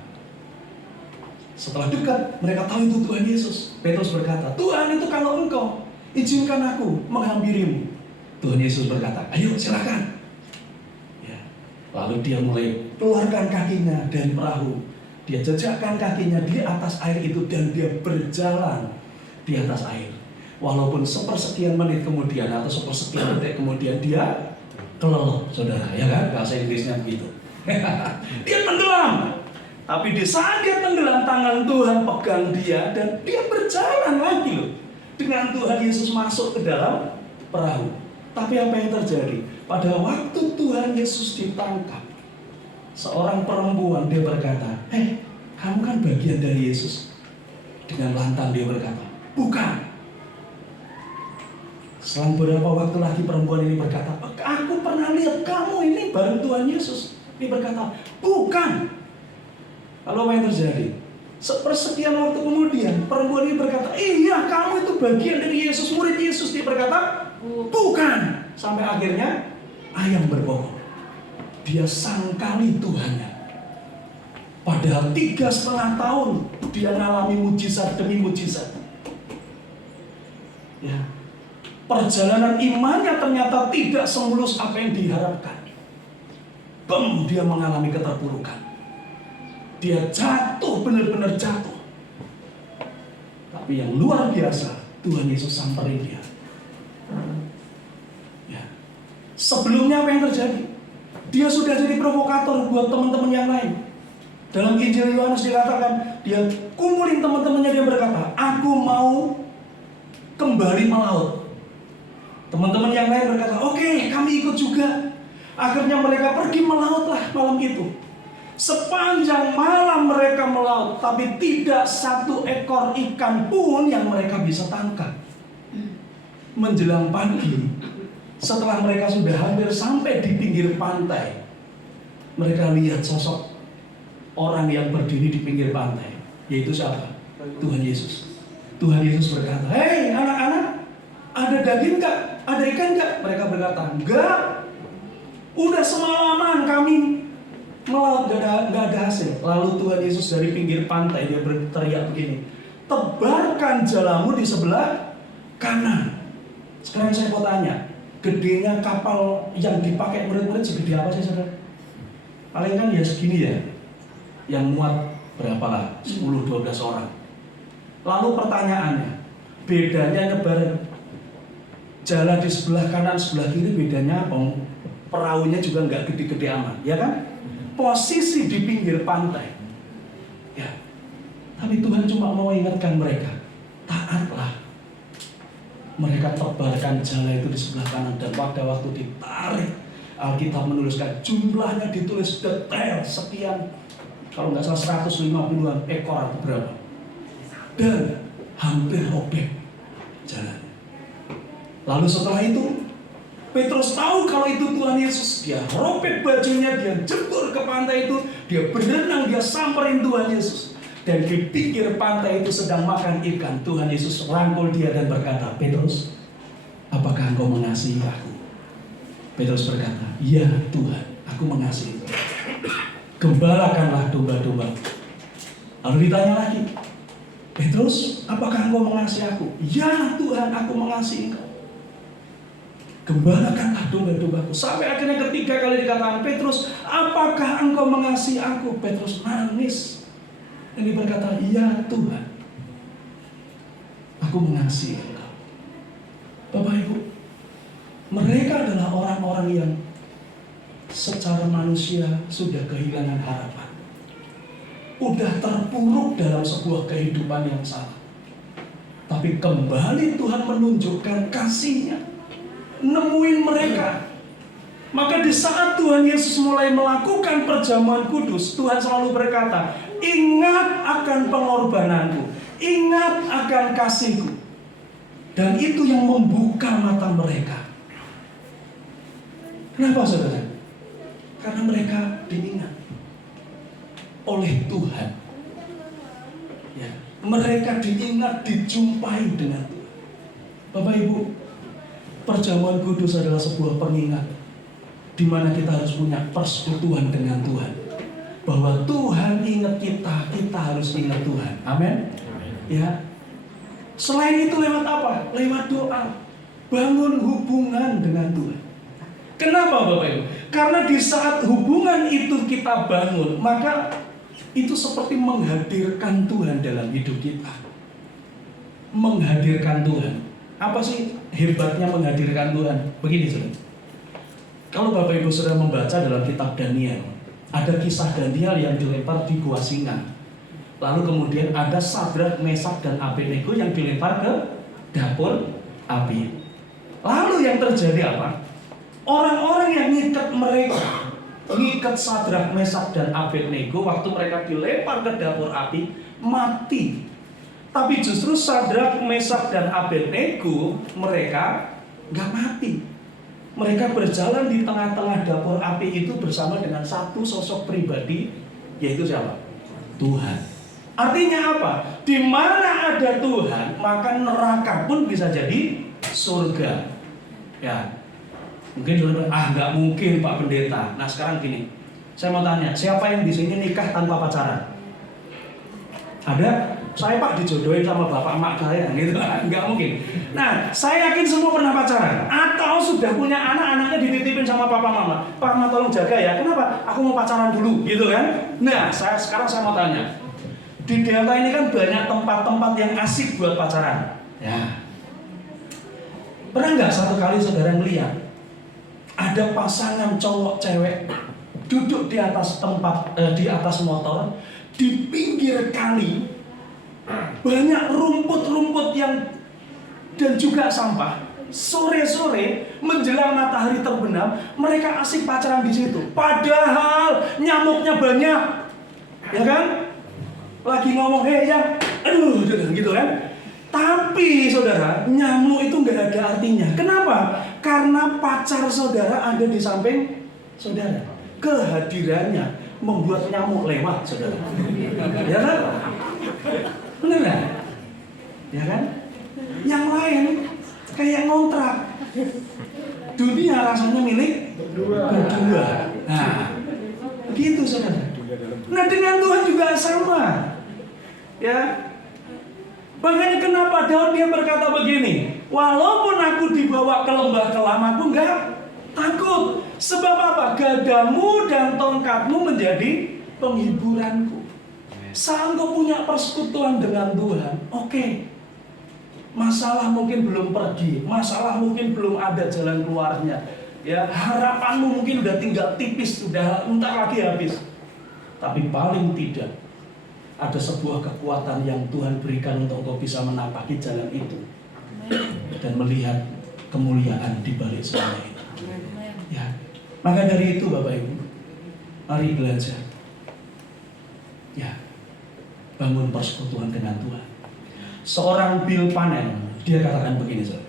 setelah dekat, mereka tahu itu Tuhan Yesus. Petrus berkata, Tuhan, itu kalau engkau izinkan aku menghampirimu. Tuhan Yesus berkata, ayo silakan. Ya. Lalu dia mulai keluarkan kakinya dari perahu. Dia jejakkan kakinya di atas air itu dan dia berjalan di atas air. Walaupun sepersekian menit kemudian atau sepersekian detik kemudian dia kelelep, saudara, ya kan? Bahasa Inggrisnya begitu. Dia tenggelam. Tapi di saat dia tenggelam, tangan Tuhan pegang dia dan dia berjalan lagi loh. Dengan Tuhan Yesus masuk ke dalam perahu. Tapi apa yang terjadi? Pada waktu Tuhan Yesus ditangkap, seorang perempuan dia berkata, kamu kan bagian dari Yesus. Dengan lantang dia berkata, bukan. Selang beberapa waktu lagi perempuan ini berkata, aku pernah lihat kamu ini bareng Tuhan Yesus. Dia berkata, bukan. Lalu apa yang terjadi? Sepersekian waktu kemudian perempuan ini berkata, iya kamu itu bagian dari Yesus, murid Yesus. Dia berkata, bukan. Sampai akhirnya ayam berkokok. Dia sangkali Tuhannya. Padahal 3,5 tahun dia mengalami mujizat demi mujizat. Ya. Perjalanan imannya ternyata tidak semulus apa yang diharapkan. Dia mengalami keterpurukan. Dia jatuh, benar-benar jatuh. Tapi yang luar biasa, Tuhan Yesus samperin dia. Ya. Sebelumnya apa yang terjadi? Dia sudah jadi provokator buat teman-teman yang lain. Dalam Injil Yohanes dikatakan, dia kumpulin teman-temannya, dia berkata, aku mau kembali melaut. Teman-teman yang lain berkata, oke, kami ikut juga. Akhirnya mereka pergi melautlah malam itu. Sepanjang malam mereka melaut, tapi tidak satu ekor ikan pun yang mereka bisa tangkap. Menjelang pagi, setelah mereka sudah hampir sampai di pinggir pantai, mereka lihat sosok orang yang berdiri di pinggir pantai, yaitu siapa? Tuhan Yesus. Tuhan Yesus berkata, hei anak-anak, ada daging gak? Ada ikan gak? Mereka berkata, enggak. Udah semalaman kami melaut, gak ada hasil. Lalu Tuhan Yesus dari pinggir pantai, dia berteriak begini, tebarkan jalamu di sebelah kanan. Sekarang saya mau tanya, gedenya kapal yang dipakai murid-murid segede apa sih saudara? Paling kan ya segini ya, yang muat berapa lah? 10-12 orang. Lalu pertanyaannya, bedanya nyebar jalan di sebelah kanan, sebelah kiri, bedanya apa? Perahunya juga nggak gede-gede amat, ya kan? Posisi di pinggir pantai. Ya. Tapi Tuhan cuma mau ingatkan mereka, taatlah. Mereka tebarkan jala itu di sebelah kanan, dan pada waktu ditarik, Alkitab menuliskan jumlahnya ditulis detail sekian, kalau nggak salah 150-an ekor atau berapa, dan hampir robek jalannya. Lalu setelah itu Petrus tahu kalau itu Tuhan Yesus, dia robek bajunya, dia jebur ke pantai itu, dia berenang, dia samperin Tuhan Yesus. Dan di pinggir pantai itu sedang makan ikan, Tuhan Yesus rangkul dia dan berkata, Petrus, apakah engkau mengasihi aku? Petrus berkata, ya Tuhan, aku mengasihi. Gembalakanlah domba-domba. Lalu ditanya lagi, Petrus, apakah engkau mengasihi aku? Ya Tuhan, aku mengasihi engkau. Gembalakanlah domba-dombaku. Sampai akhirnya ketiga kali dikatakan, Petrus, apakah engkau mengasihi aku? Petrus nangis. Dan dia berkata, ya Tuhan, aku mengasihi engkau. Bapak Ibu, mereka adalah orang-orang yang secara manusia sudah kehilangan harapan, udah terpuruk dalam sebuah kehidupan yang salah. Tapi kembali Tuhan menunjukkan kasih-Nya, nemuin mereka. Maka di saat Tuhan Yesus mulai melakukan perjamuan kudus, Tuhan selalu berkata, ingat akan pengorbananku, ingat akan kasihku. Dan itu yang membuka mata mereka. Kenapa saudara? Karena mereka diingat oleh Tuhan. Ya, mereka diingat, dijumpai dengan Tuhan. Bapak Ibu, perjamuan kudus adalah sebuah pengingat di mana kita harus punya persekutuan dengan Tuhan. Bahwa Tuhan ingat kita, kita harus ingat Tuhan. Amin. Ya. Selain itu lewat apa? Lewat doa. Bangun hubungan dengan Tuhan. Kenapa Bapak Ibu? Karena di saat hubungan itu kita bangun, maka itu seperti menghadirkan Tuhan dalam hidup kita. Menghadirkan Tuhan. Apa sih hebatnya menghadirkan Tuhan? Begini saudara. Kalau Bapak Ibu sudah membaca dalam kitab Daniel, ada kisah Daniel yang dilempar di gua singa. Lalu kemudian ada Sadrak, Mesak, dan Abednego yang dilempar ke dapur api. Lalu yang terjadi apa? Orang-orang yang ngikat mereka, ngikat Sadrak, Mesak, dan Abednego, waktu mereka dilempar ke dapur api, mati. Tapi justru Sadrak, Mesak, dan Abednego mereka gak mati. Mereka berjalan di tengah-tengah dapur api itu bersama dengan satu sosok pribadi, yaitu siapa? Tuhan. Artinya apa? Di mana ada Tuhan, maka neraka pun bisa jadi surga. Ya, mungkin saudara, nggak mungkin Pak Pendeta. Nah sekarang gini, saya mau tanya, siapa yang di sini nikah tanpa pacaran? Ada? Saya Pak dijodohin sama bapak emak saya, gitu. Nggak mungkin. Nah, saya yakin semua pernah pacaran, atau sudah punya anak-anaknya dititipin sama papa mama. Pak mama tolong jaga ya. Kenapa? Aku mau pacaran dulu, gitu kan? Nah, sekarang saya mau tanya. Di Delta ini kan banyak tempat-tempat yang asik buat pacaran. Ya. Pernah nggak satu kali saudara melihat ada pasangan cowok cewek duduk di atas di atas motor, di pinggir kali, banyak rumput-rumput dan juga sampah. Sore-sore menjelang matahari terbenam, mereka asik pacaran di situ. Padahal nyamuknya banyak, ya kan? Lagi ngomong, ya, aduh, gitu kan? Tapi saudara, nyamuk itu nggak ada artinya. Kenapa? Karena pacar saudara ada di samping saudara. Kehadirannya membuat nyamuk lewat, saudara. Ya kan? Benar nggak? Ya kan? Yang lain kayak ngontrak. Dunia rasanya milik berdua. Nah, gitu saudara. Nah, dengan Tuhan juga sama. Ya. Makanya kenapa Daud dia berkata begini, walaupun aku dibawa ke lembah kelam, aku enggak takut. Sebab apa? Gadamu dan tongkatmu menjadi penghiburanku. Saat kau punya persekutuan dengan Tuhan, oke. Masalah mungkin belum pergi, masalah mungkin belum ada jalan keluarnya. Ya, harapanmu mungkin udah tinggal tipis, sudah entar lagi habis. Tapi paling tidak ada sebuah kekuatan yang Tuhan berikan untuk kau bisa menapaki jalan itu dan melihat kemuliaan di balik semua itu. Ya, maka dari itu Bapak Ibu, mari belajar. Ya, bangun persekutuan dengan Tuhan. Seorang Bill Panel, dia katakan begini, saudara.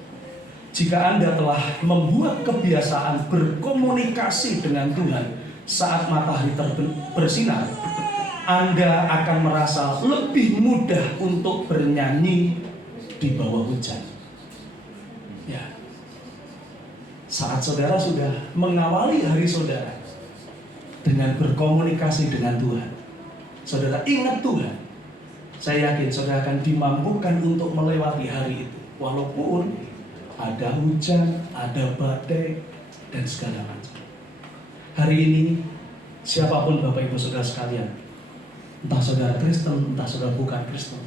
Jika Anda telah membuat kebiasaan berkomunikasi dengan Tuhan saat matahari bersinar, Anda akan merasa lebih mudah untuk bernyanyi di bawah hujan. Ya. Saat saudara sudah mengawali hari saudara dengan berkomunikasi dengan Tuhan, saudara ingat Tuhan, saya yakin saudara akan dimampukan untuk melewati hari itu. Walaupun ada hujan, ada badai, dan segala macam. Hari ini, siapapun Bapak Ibu Saudara sekalian, entah saudara Kristen, entah saudara bukan Kristen,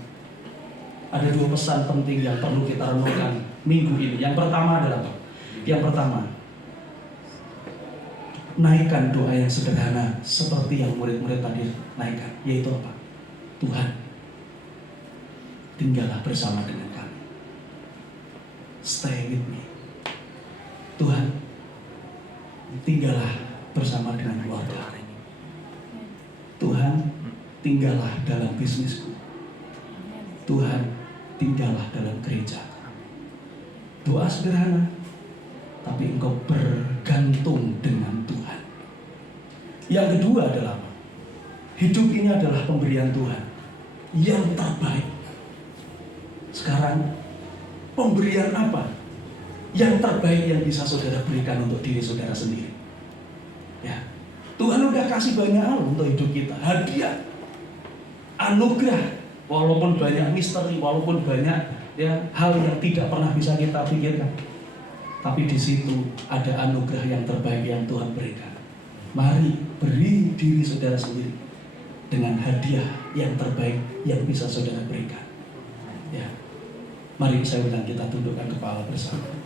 ada dua pesan penting yang perlu kita renungkan minggu ini. Yang pertama adalah apa? Yang pertama, naikkan doa yang sederhana seperti yang murid-murid tadi naikkan, yaitu apa? Tuhan, tinggallah bersama dengan kami. Stay with me. Tuhan, tinggallah bersama dengan keluarga. Tuhan, tinggallah dalam bisnisku. Tuhan, tinggallah dalam gereja. Doa sederhana, tapi engkau bergantung dengan Tuhan. Yang kedua adalah apa? Hidup ini adalah pemberian Tuhan yang terbaik. Sekarang, pemberian apa yang terbaik yang bisa saudara berikan untuk diri saudara sendiri? Ya, Tuhan udah kasih banyak hal untuk hidup kita, hadiah, anugerah, walaupun banyak misteri, walaupun banyak hal yang tidak pernah bisa kita pikirkan, tapi di situ ada anugerah yang terbaik yang Tuhan berikan. Mari beri diri saudara sendiri dengan hadiah yang terbaik yang bisa saudara berikan. Ya, mari saya undang kita tundukkan kepala bersama.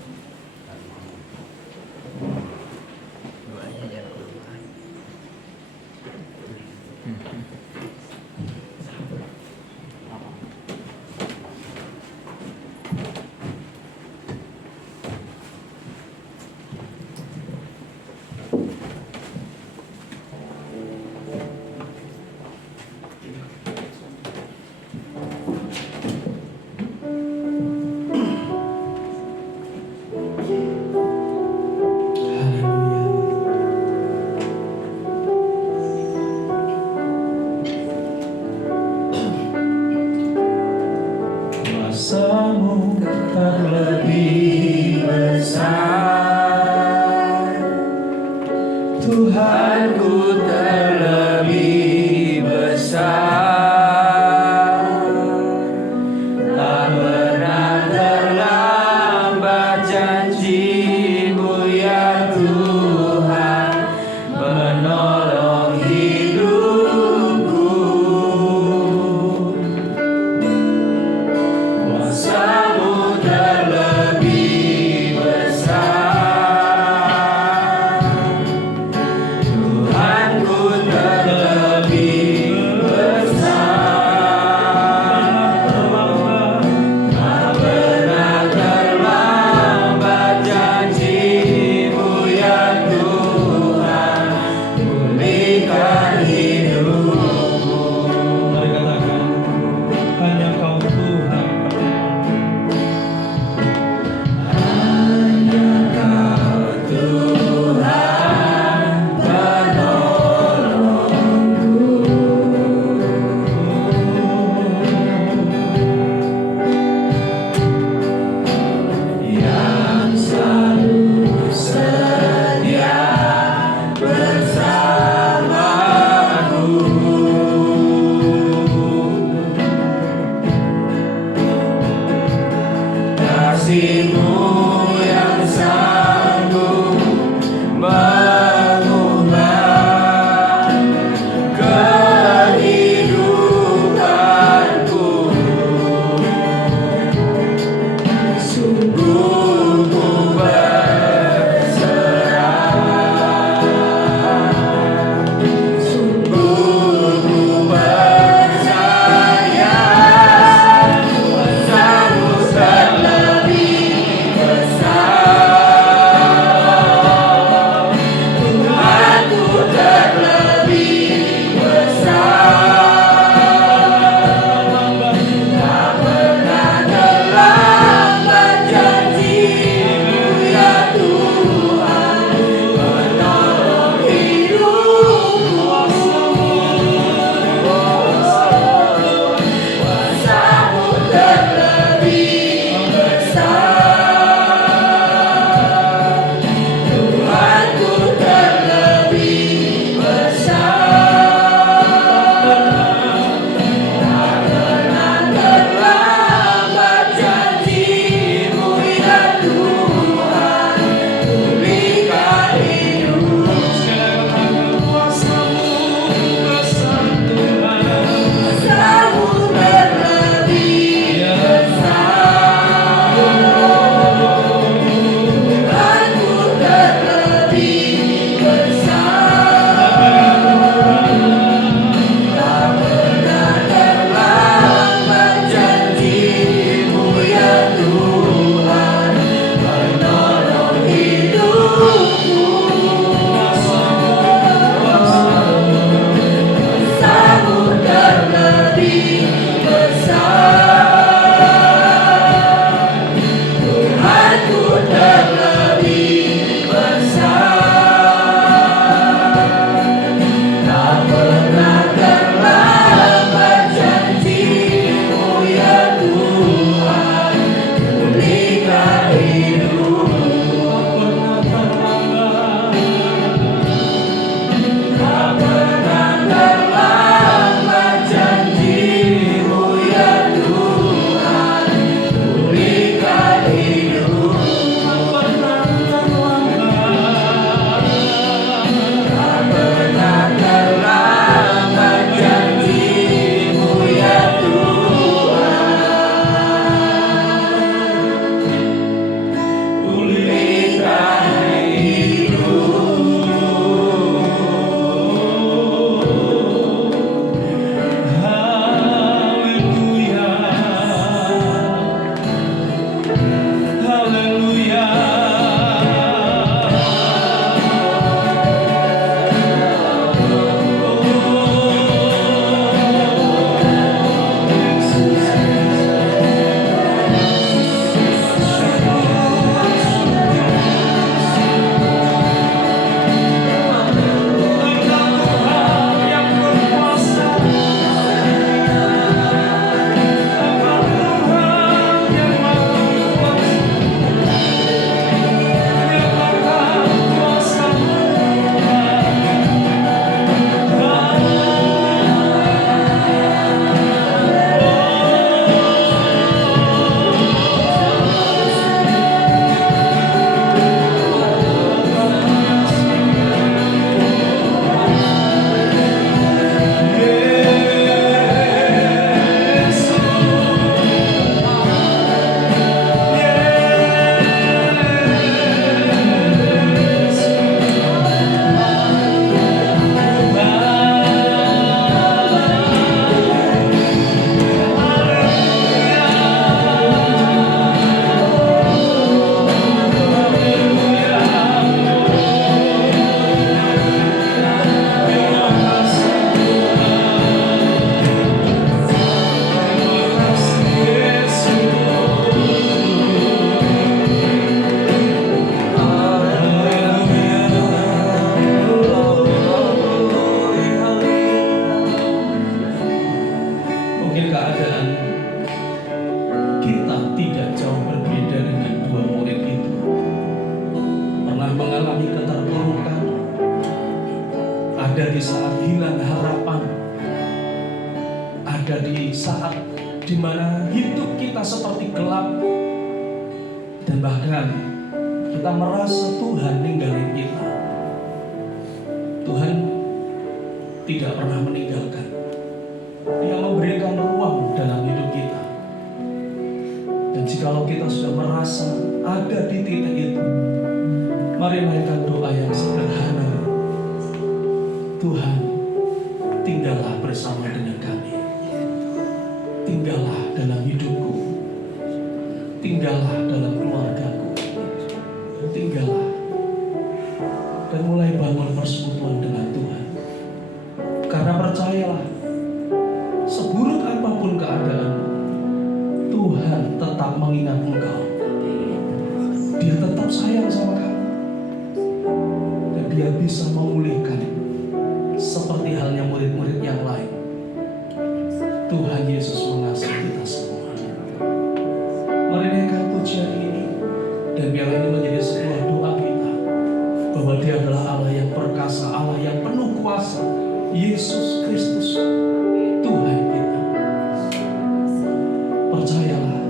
di saat hilang harapan, ada di saat dimana hidup kita seperti gelap, dan bahkan kita merasa Tuhan ninggalin kita. Tuhan tidak pernah meninggalkan. Dia memberikan ruang dalam hidup kita. Dan jikalau kita sudah merasa ada di titik itu, mari naikkan doa yang sederhana. Tuhan, tinggallah bersama dengan kami. Tinggallah dalam hidupku. Tinggallah dalam keluargaku. Tinggallah. Dan mulai bangun persekutuan dengan Tuhan. Karena percayalah, seburuk apapun keadaanmu, Tuhan tetap mengingat engkau. Dia tetap sayang sama kamu. Dan Dia bisa memulihkan seperti halnya murid-murid yang lain. Tuhan Yesus mengasihi kita semua. Mari naikkan pujian ini, dan biarlah ini menjadi sebuah doa kita, bahwa Dia adalah Allah yang perkasa, Allah yang penuh kuasa, Yesus Kristus, Tuhan kita. Percayalah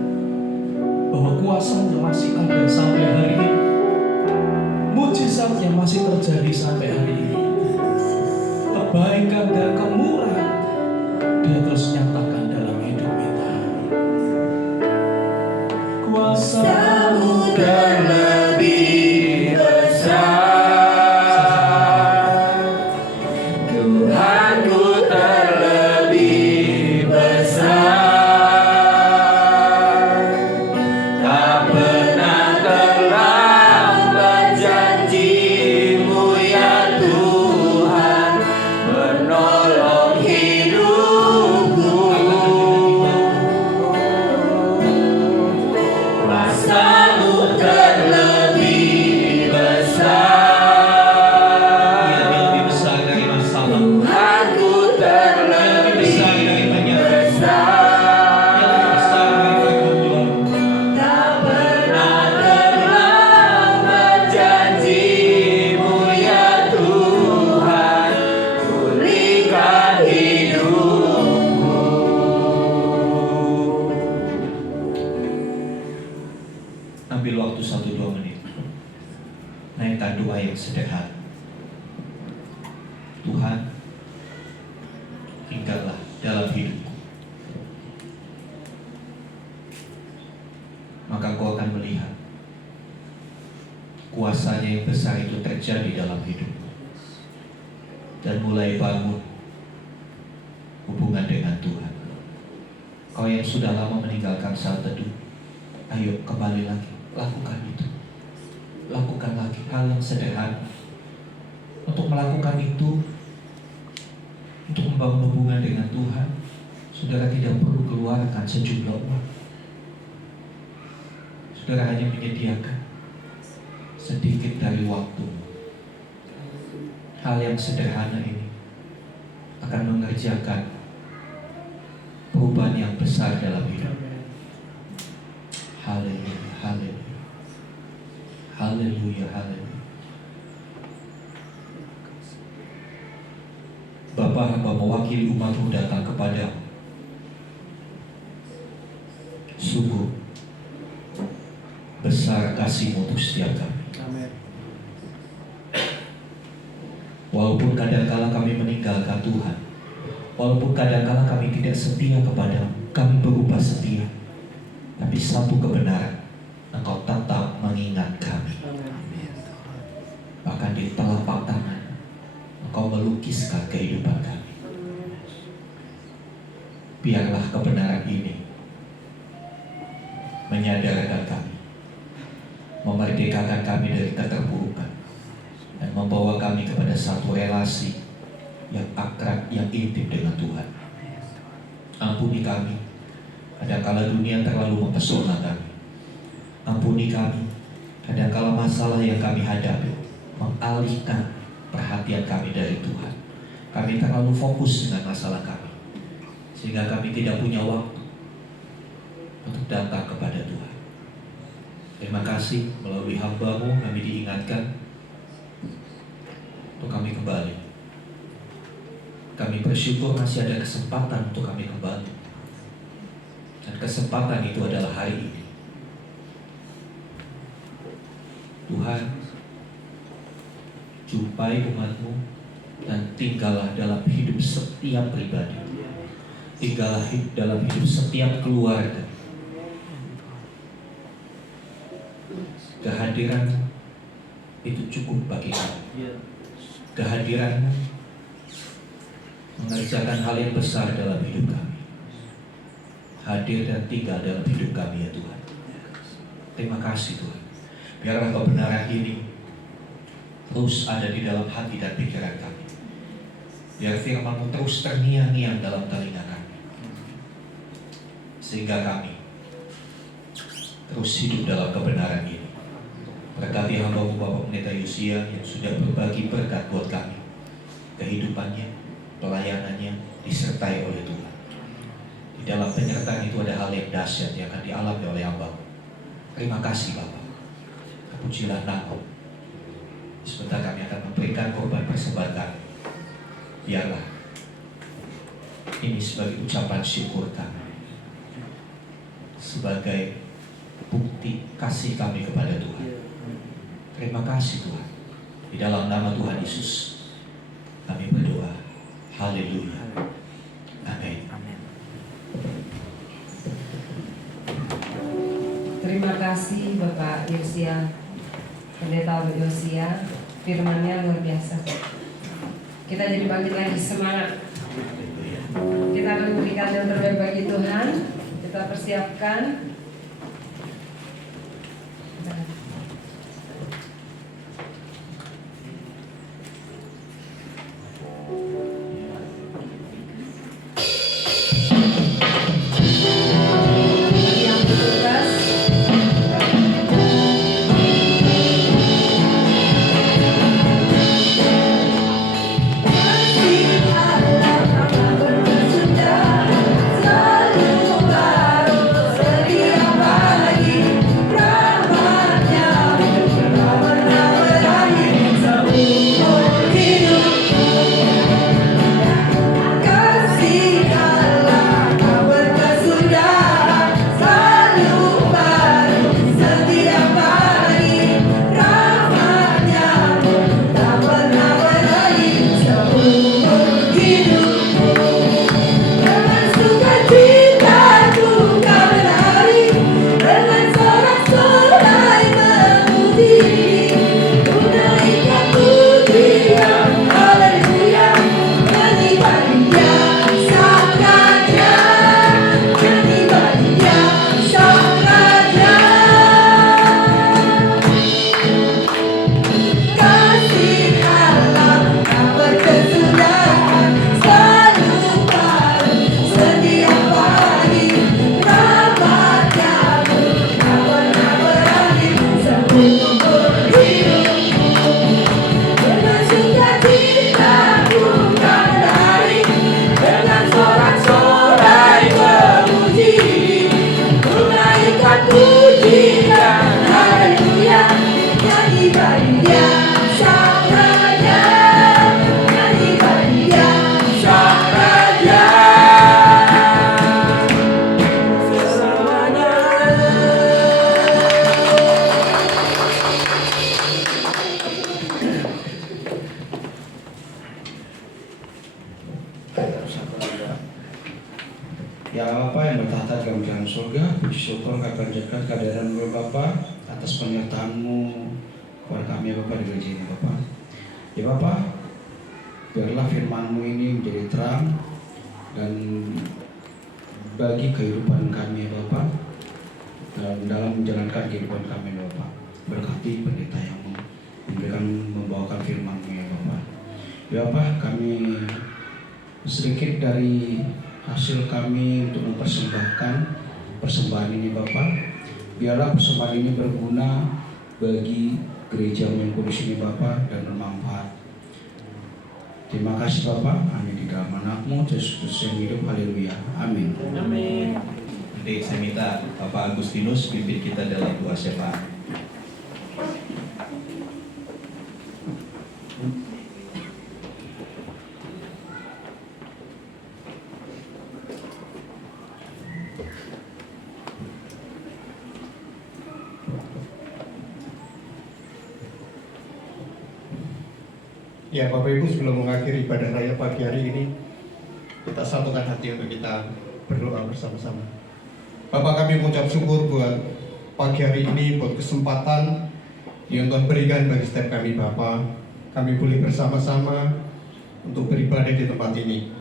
bahwa kuasa-Nya masih ada sampai hari ini. Mujizat-Nya masih terjadi sampai hari ini. Kebaikan dan kemurahan Dia terus nyatakan dalam hidup kita. Kuasa-Mu terlebih besar, Tuhanku terlebih besar, tak pernah terlambat janji-Mu ya Tuhan, menolong hidupku. Kuasa-Mu terlebih besar, Dia lebih besar dari masalah. Tuhanku terlebih besar, tak pernah terlambat janji-Mu ya Tuhan, pulihkan hidupku. Ambil waktu 1-2 menit. Naikkan doa yang sederhana. Tuhan, tinggallah dalam hidupku. Maka kau akan melihat kuasa-Nya yang besar itu terjadi dalam hidupmu. Dan mulai bangun hubungan dengan Tuhan. Kau yang sudah lama meninggalkan saat teduh, ayo kembali lagi. Lakukan itu. Lakukan lagi hal yang sederhana. Untuk melakukan itu, untuk membangun hubungan dengan Tuhan, saudara tidak perlu keluarkan sejumlah uang. Saudara hanya menyediakan sedikit dari waktu. Hal yang sederhana ini akan mengerjakan perubahan yang besar dalam hidup. Haleluya, haleluya. Haleluya, haleluya. Bapa, hamba mewakili umat-Mu datang kepadamu. Sungguh besar kasih-Mu untuk setiap kami. Walaupun kadangkala kami meninggalkan Tuhan, walaupun kadangkala kami tidak setia kepadamu, kami berubah setia. Tapi satu kebenaran, Engkau tetap mengingat kami. Bahkan di telapak tangan Engkau melukiskan kehidupan kami. Biarlah kebenaran ini menyadarkan kami, memerdekakan kami dari keterpurukan, dan membawa kami kepada satu relasi yang akrab, yang intim dengan Tuhan. Ampuni kami kadangkala dunia terlalu mempesona kami. Ampuni kami kadangkala masalah yang kami hadapi mengalihkan perhatian kami dari Tuhan. Kami terlalu fokus dengan masalah kami, sehingga kami tidak punya waktu untuk datang kepada Tuhan. Terima kasih, melalui hamba-Mu kami diingatkan untuk kami kembali kami bersyukur masih ada kesempatan untuk kami kembali. Dan kesempatan itu adalah hari ini. Tuhan, jumpai umat-Mu dan tinggallah dalam hidup setiap pribadi. Tinggallah dalam hidup setiap keluarga. Kehadiran itu cukup bagi kami. Kehadiran mengerjakan hal yang besar dalam hidup kami. Hadir dan tinggal dalam hidup kami ya Tuhan. Terima kasih Tuhan. Biarlah kebenaran ini terus ada di dalam hati dan pikiran kami. Biar firman-Mu terus terngiang-ngiang dalam telinga kami. Sehingga kami terus hidup dalam kebenaran ini. Berkati hamba-Mu Bapak Pendeta Yosia yang sudah berbagi berkat buat kami. Kehidupannya, pelayanannya disertai oleh Tuhan. Di dalam penyertaan itu ada hal yang dahsyat yang akan dialami oleh hamba-Mu. Terima kasih Bapak. Pujilah nama-Mu. Sebentar kami akan memberikan korban persembahan kami. Biarlah ini sebagai ucapan syukur kami, sebagai bukti kasih kami kepada Tuhan. Terima kasih Tuhan. Di dalam nama Tuhan Yesus kami berdoa. Haleluya. Amin. Terima kasih Bapak Yosia, Pendeta Yosia, firman-Nya luar biasa. Kita jadi bangkit lagi semangat. Kita akan memberikan yang terbaik bagi Tuhan. Kita persiapkan. Yang bertugas Ya Bapa yang bertahta dalam kerajaan surga, puji syukur kami panjatkan kehadiran-Mu Bapa atas penyertaan-Mu kepada kami Bapa di gereja ini Bapa. Ya Bapa, biarlah firman-Mu ini menjadi terang dan bagi kehidupan kami Bapa, dan dalam menjalankan kehidupan kami Bapa. Berkati pendeta yang memberikan membawakan firman-Mu ya Bapa. Ya Bapa, kami sedikit dari hasil kami untuk mempersembahkan persembahan ini Bapak. Biarlah persembahan ini berguna bagi gereja yang kudus ini Bapak dan bermanfaat. Terima kasih Bapak. Amin. Di dalam anak-Mu Yesus Kristus yang hidup. Haleluya. Amin. Amin. Nanti saya minta Bapak Agustinus pimpin kita dalam doa syafaat. Ya Bapak Ibu, sebelum mengakhiri ibadah raya pagi hari ini, kita satukan hati untuk kita berdoa bersama-sama. Bapak, kami mengucap syukur buat pagi hari ini, buat kesempatan yang Tuhan berikan bagi setiap kami Bapak. Kami boleh bersama-sama untuk beribadah di tempat ini.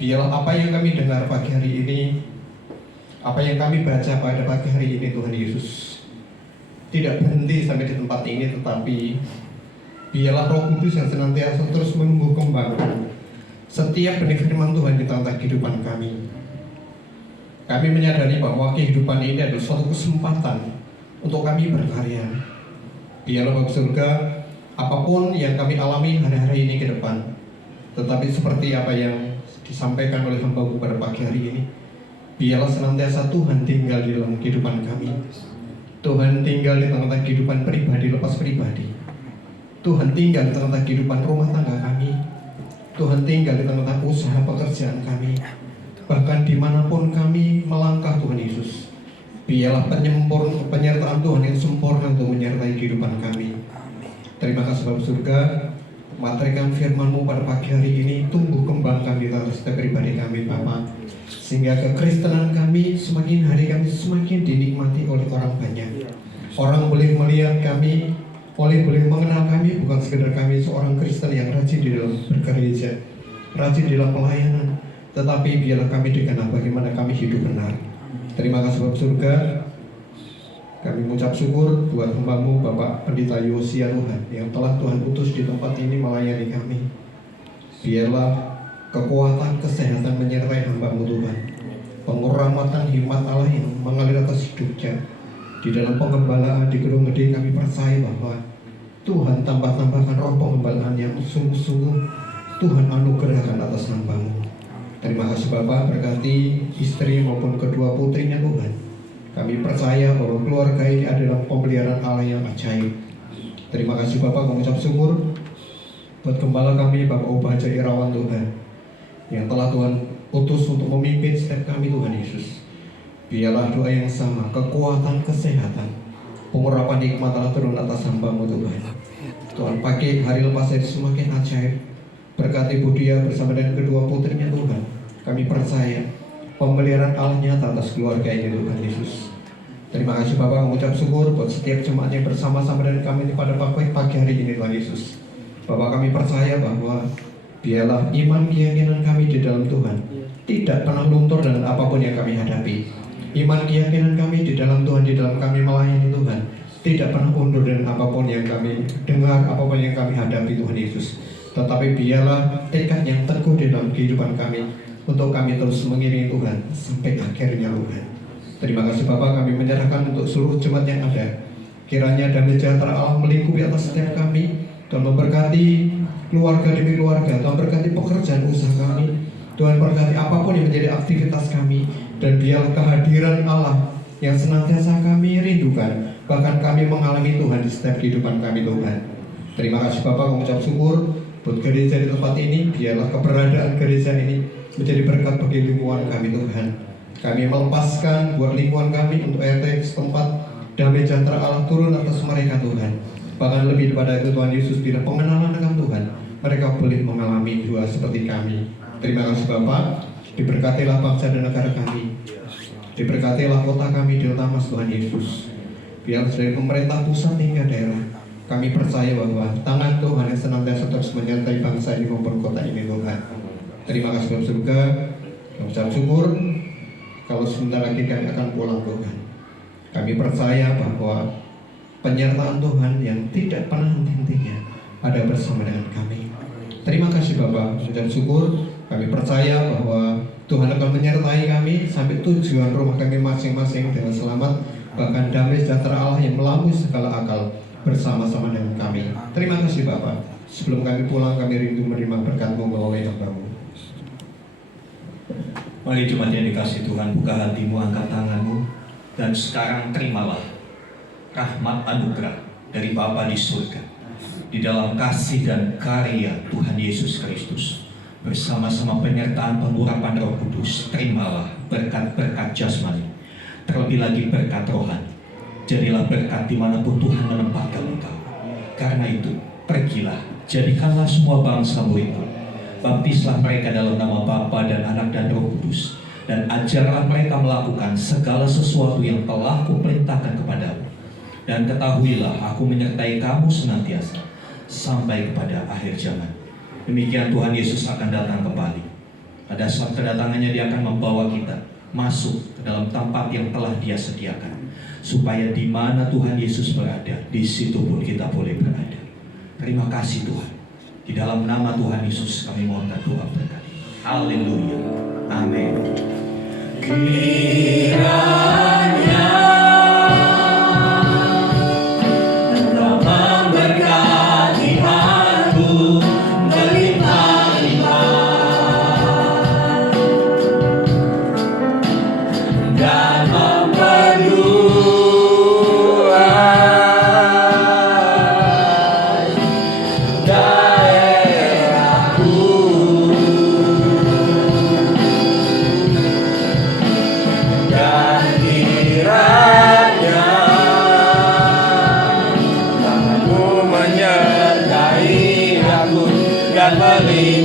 Biarlah apa yang kami dengar pagi hari ini, apa yang kami baca pada pagi hari ini Tuhan Yesus, tidak berhenti sampai di tempat ini, tetapi biarlah Roh Kudus yang senantiasa terus menumbuh kembangkan setiap benih firman Tuhan di tengah kehidupan kami. Kami menyadari bahwa kehidupan ini adalah suatu kesempatan untuk kami berkarya. Biarlah Bapak surga, apapun yang kami alami hari-hari ini ke depan, tetapi seperti apa yang disampaikan oleh hamba-Mu pada pagi hari ini, biarlah senantiasa Tuhan tinggal di dalam kehidupan kami. Tuhan tinggal di tengah-tengah kehidupan pribadi lepas pribadi. Tuhan tinggal di tengah-tengah kehidupan rumah tangga kami. Tuhan tinggal di tengah-tengah usaha pekerjaan kami. Bahkan dimanapun kami melangkah Tuhan Yesus, biarlah penyertaan Tuhan yang sempurna untuk menyertai kehidupan kami. Terima kasih Bapak surga, materikan firman-Mu pada pagi hari ini tumbuh kembangkan di dalam setiap pribadi kami Bapak, sehingga kekristenan kami semakin hari kami semakin dinikmati oleh orang banyak. Orang boleh melihat kami, boleh mengenal kami bukan sekedar kami seorang Kristen yang rajin di dalam bergereja, rajin di dalam pelayanan, tetapi biarlah kami dikenal bagaimana kami hidup benar. Terima kasih Bapak surga. Kami mengucap syukur buat hamba-Mu Bapak Pendeta Yosia Tuhan yang telah Tuhan utus di tempat ini melayani kami. Biarlah kekuatan, kesehatan menyertai hamba-Mu Tuhan. Penguramatan hikmat Allah yang mengalir atas hidupnya. Di dalam penggembalaan di gedung gede kami percaya bahwa Tuhan tambah-tambahkan roh penggembalaan yang sungguh-sungguh Tuhan anugerahkan atas hamba-Mu. Terima kasih Bapak, berkati istri maupun kedua putrinya Tuhan. Kami percaya bahwa keluarga ini adalah pemeliharaan Allah yang ajaib. Terima kasih Bapak, mengucap syukur buat gembala kami Bapak Ubaja Irawan Tuhan yang telah Tuhan utus untuk memimpin setiap kami Tuhan Yesus. Biarlah doa yang sama, kekuatan, kesehatan, pengurapan hikmat Allah turun atas hamba-Mu Tuhan. Tuhan pakai hari lepas hari semakin ajaib. Berkati Budia bersama dengan kedua putrinya Tuhan. Kami percaya pemeliharaan Allah nyata atas keluarga ini Tuhan Yesus. Terima kasih Bapak, mengucap syukur buat setiap jemaat yang bersama-sama dengan kami pada pagi hari ini Tuhan Yesus. Bapak, kami percaya bahwa biarlah iman keyakinan kami di dalam Tuhan tidak pernah luntur dengan apapun yang kami hadapi. Iman keyakinan kami di dalam Tuhan, di dalam kami melayani Tuhan, tidak pernah undur dengan apapun yang kami dengar, apapun yang kami hadapi Tuhan Yesus. Tetapi biarlah tekad yang teguh di dalam kehidupan kami untuk kami terus mengiringi Tuhan sampai akhirnya Tuhan. Terima kasih Bapak, kami menyerahkan untuk seluruh jemaat yang ada. Kiranya damai sejahtera Allah melingkupi atas setiap kami. Tuhan memberkati keluarga demi keluarga. Tuhan berkati pekerjaan usaha kami. Tuhan berkati apapun yang menjadi aktivitas kami. Dan biarlah kehadiran Allah yang senantiasa kami rindukan, bahkan kami mengalami Tuhan di setiap kehidupan kami Tuhan. Terima kasih Bapak, mengucap syukur buat gereja di tempat ini. Biarlah keberadaan gereja ini menjadi berkat bagi lingkungan kami Tuhan. Kami melepaskan buat lingkungan kami untuk RT setempat, damai sejahtera Allah turun atas mereka Tuhan. Bahkan lebih daripada itu Tuhan Yesus, bila pengenalan dengan Tuhan, mereka boleh mengalami juga seperti kami. Terima kasih Bapak, diberkatilah bangsa dan negara kami, diberkatilah kota kami di Tamas Tuhan Yesus. Biar dari pemerintah pusat hingga daerah, kami percaya bahwa tangan Tuhan yang senantiasa terus menyertai bangsa ini maupun kota ini Tuhan. Terima kasih Bapak surga, kami ucap syukur. Kalau sebentar lagi kami akan pulang Tuhan, kami percaya bahwa penyertaan Tuhan yang tidak pernah henti-hentinya ada bersama dengan kami. Terima kasih Bapak, ucap syukur. Kami percaya bahwa Tuhan akan menyertai kami sampai tujuan rumah kami masing-masing dengan selamat. Bahkan damai sejahtera Allah yang melampaui segala akal bersama-sama dengan kami. Terima kasih Bapak. Sebelum kami pulang, kami rindu menerima berkat-Mu melalui hamba-Mu. Mari jemaat yang dikasih Tuhan, buka hatimu, angkat tanganmu, dan sekarang terimalah rahmat anugerah dari Bapa di surga. Di dalam kasih dan karya Tuhan Yesus Kristus, bersama-sama penyertaan pengurapan Roh Kudus, terimalah berkat-berkat jasmani, terlebih lagi berkat rohani. Jadilah berkat dimanapun Tuhan menempatkan engkau. Karena itu, pergilah Jadikanlah semua bangsa-Mu ikut. Baptislah mereka dalam nama Bapa dan Anak dan Roh Kudus, dan ajarlah mereka melakukan segala sesuatu yang telah Kuperintahkan kepadamu. Dan ketahuilah, Aku menyertai kamu senantiasa sampai kepada akhir zaman. Demikian Tuhan Yesus akan datang kembali. Pada saat kedatangannya Dia akan membawa kita masuk ke dalam tempat yang telah Dia sediakan, supaya di mana Tuhan Yesus berada, di situ pun kita boleh berada. Terima kasih Tuhan. Di dalam nama Tuhan Yesus kami mohonkan doa berkat. Haleluya. Amin. Kiranya Engkau memberkati aku melimpah-limpah dan memperluas daerahku, dan kiranya tanganmu menyertai aku dan melimpah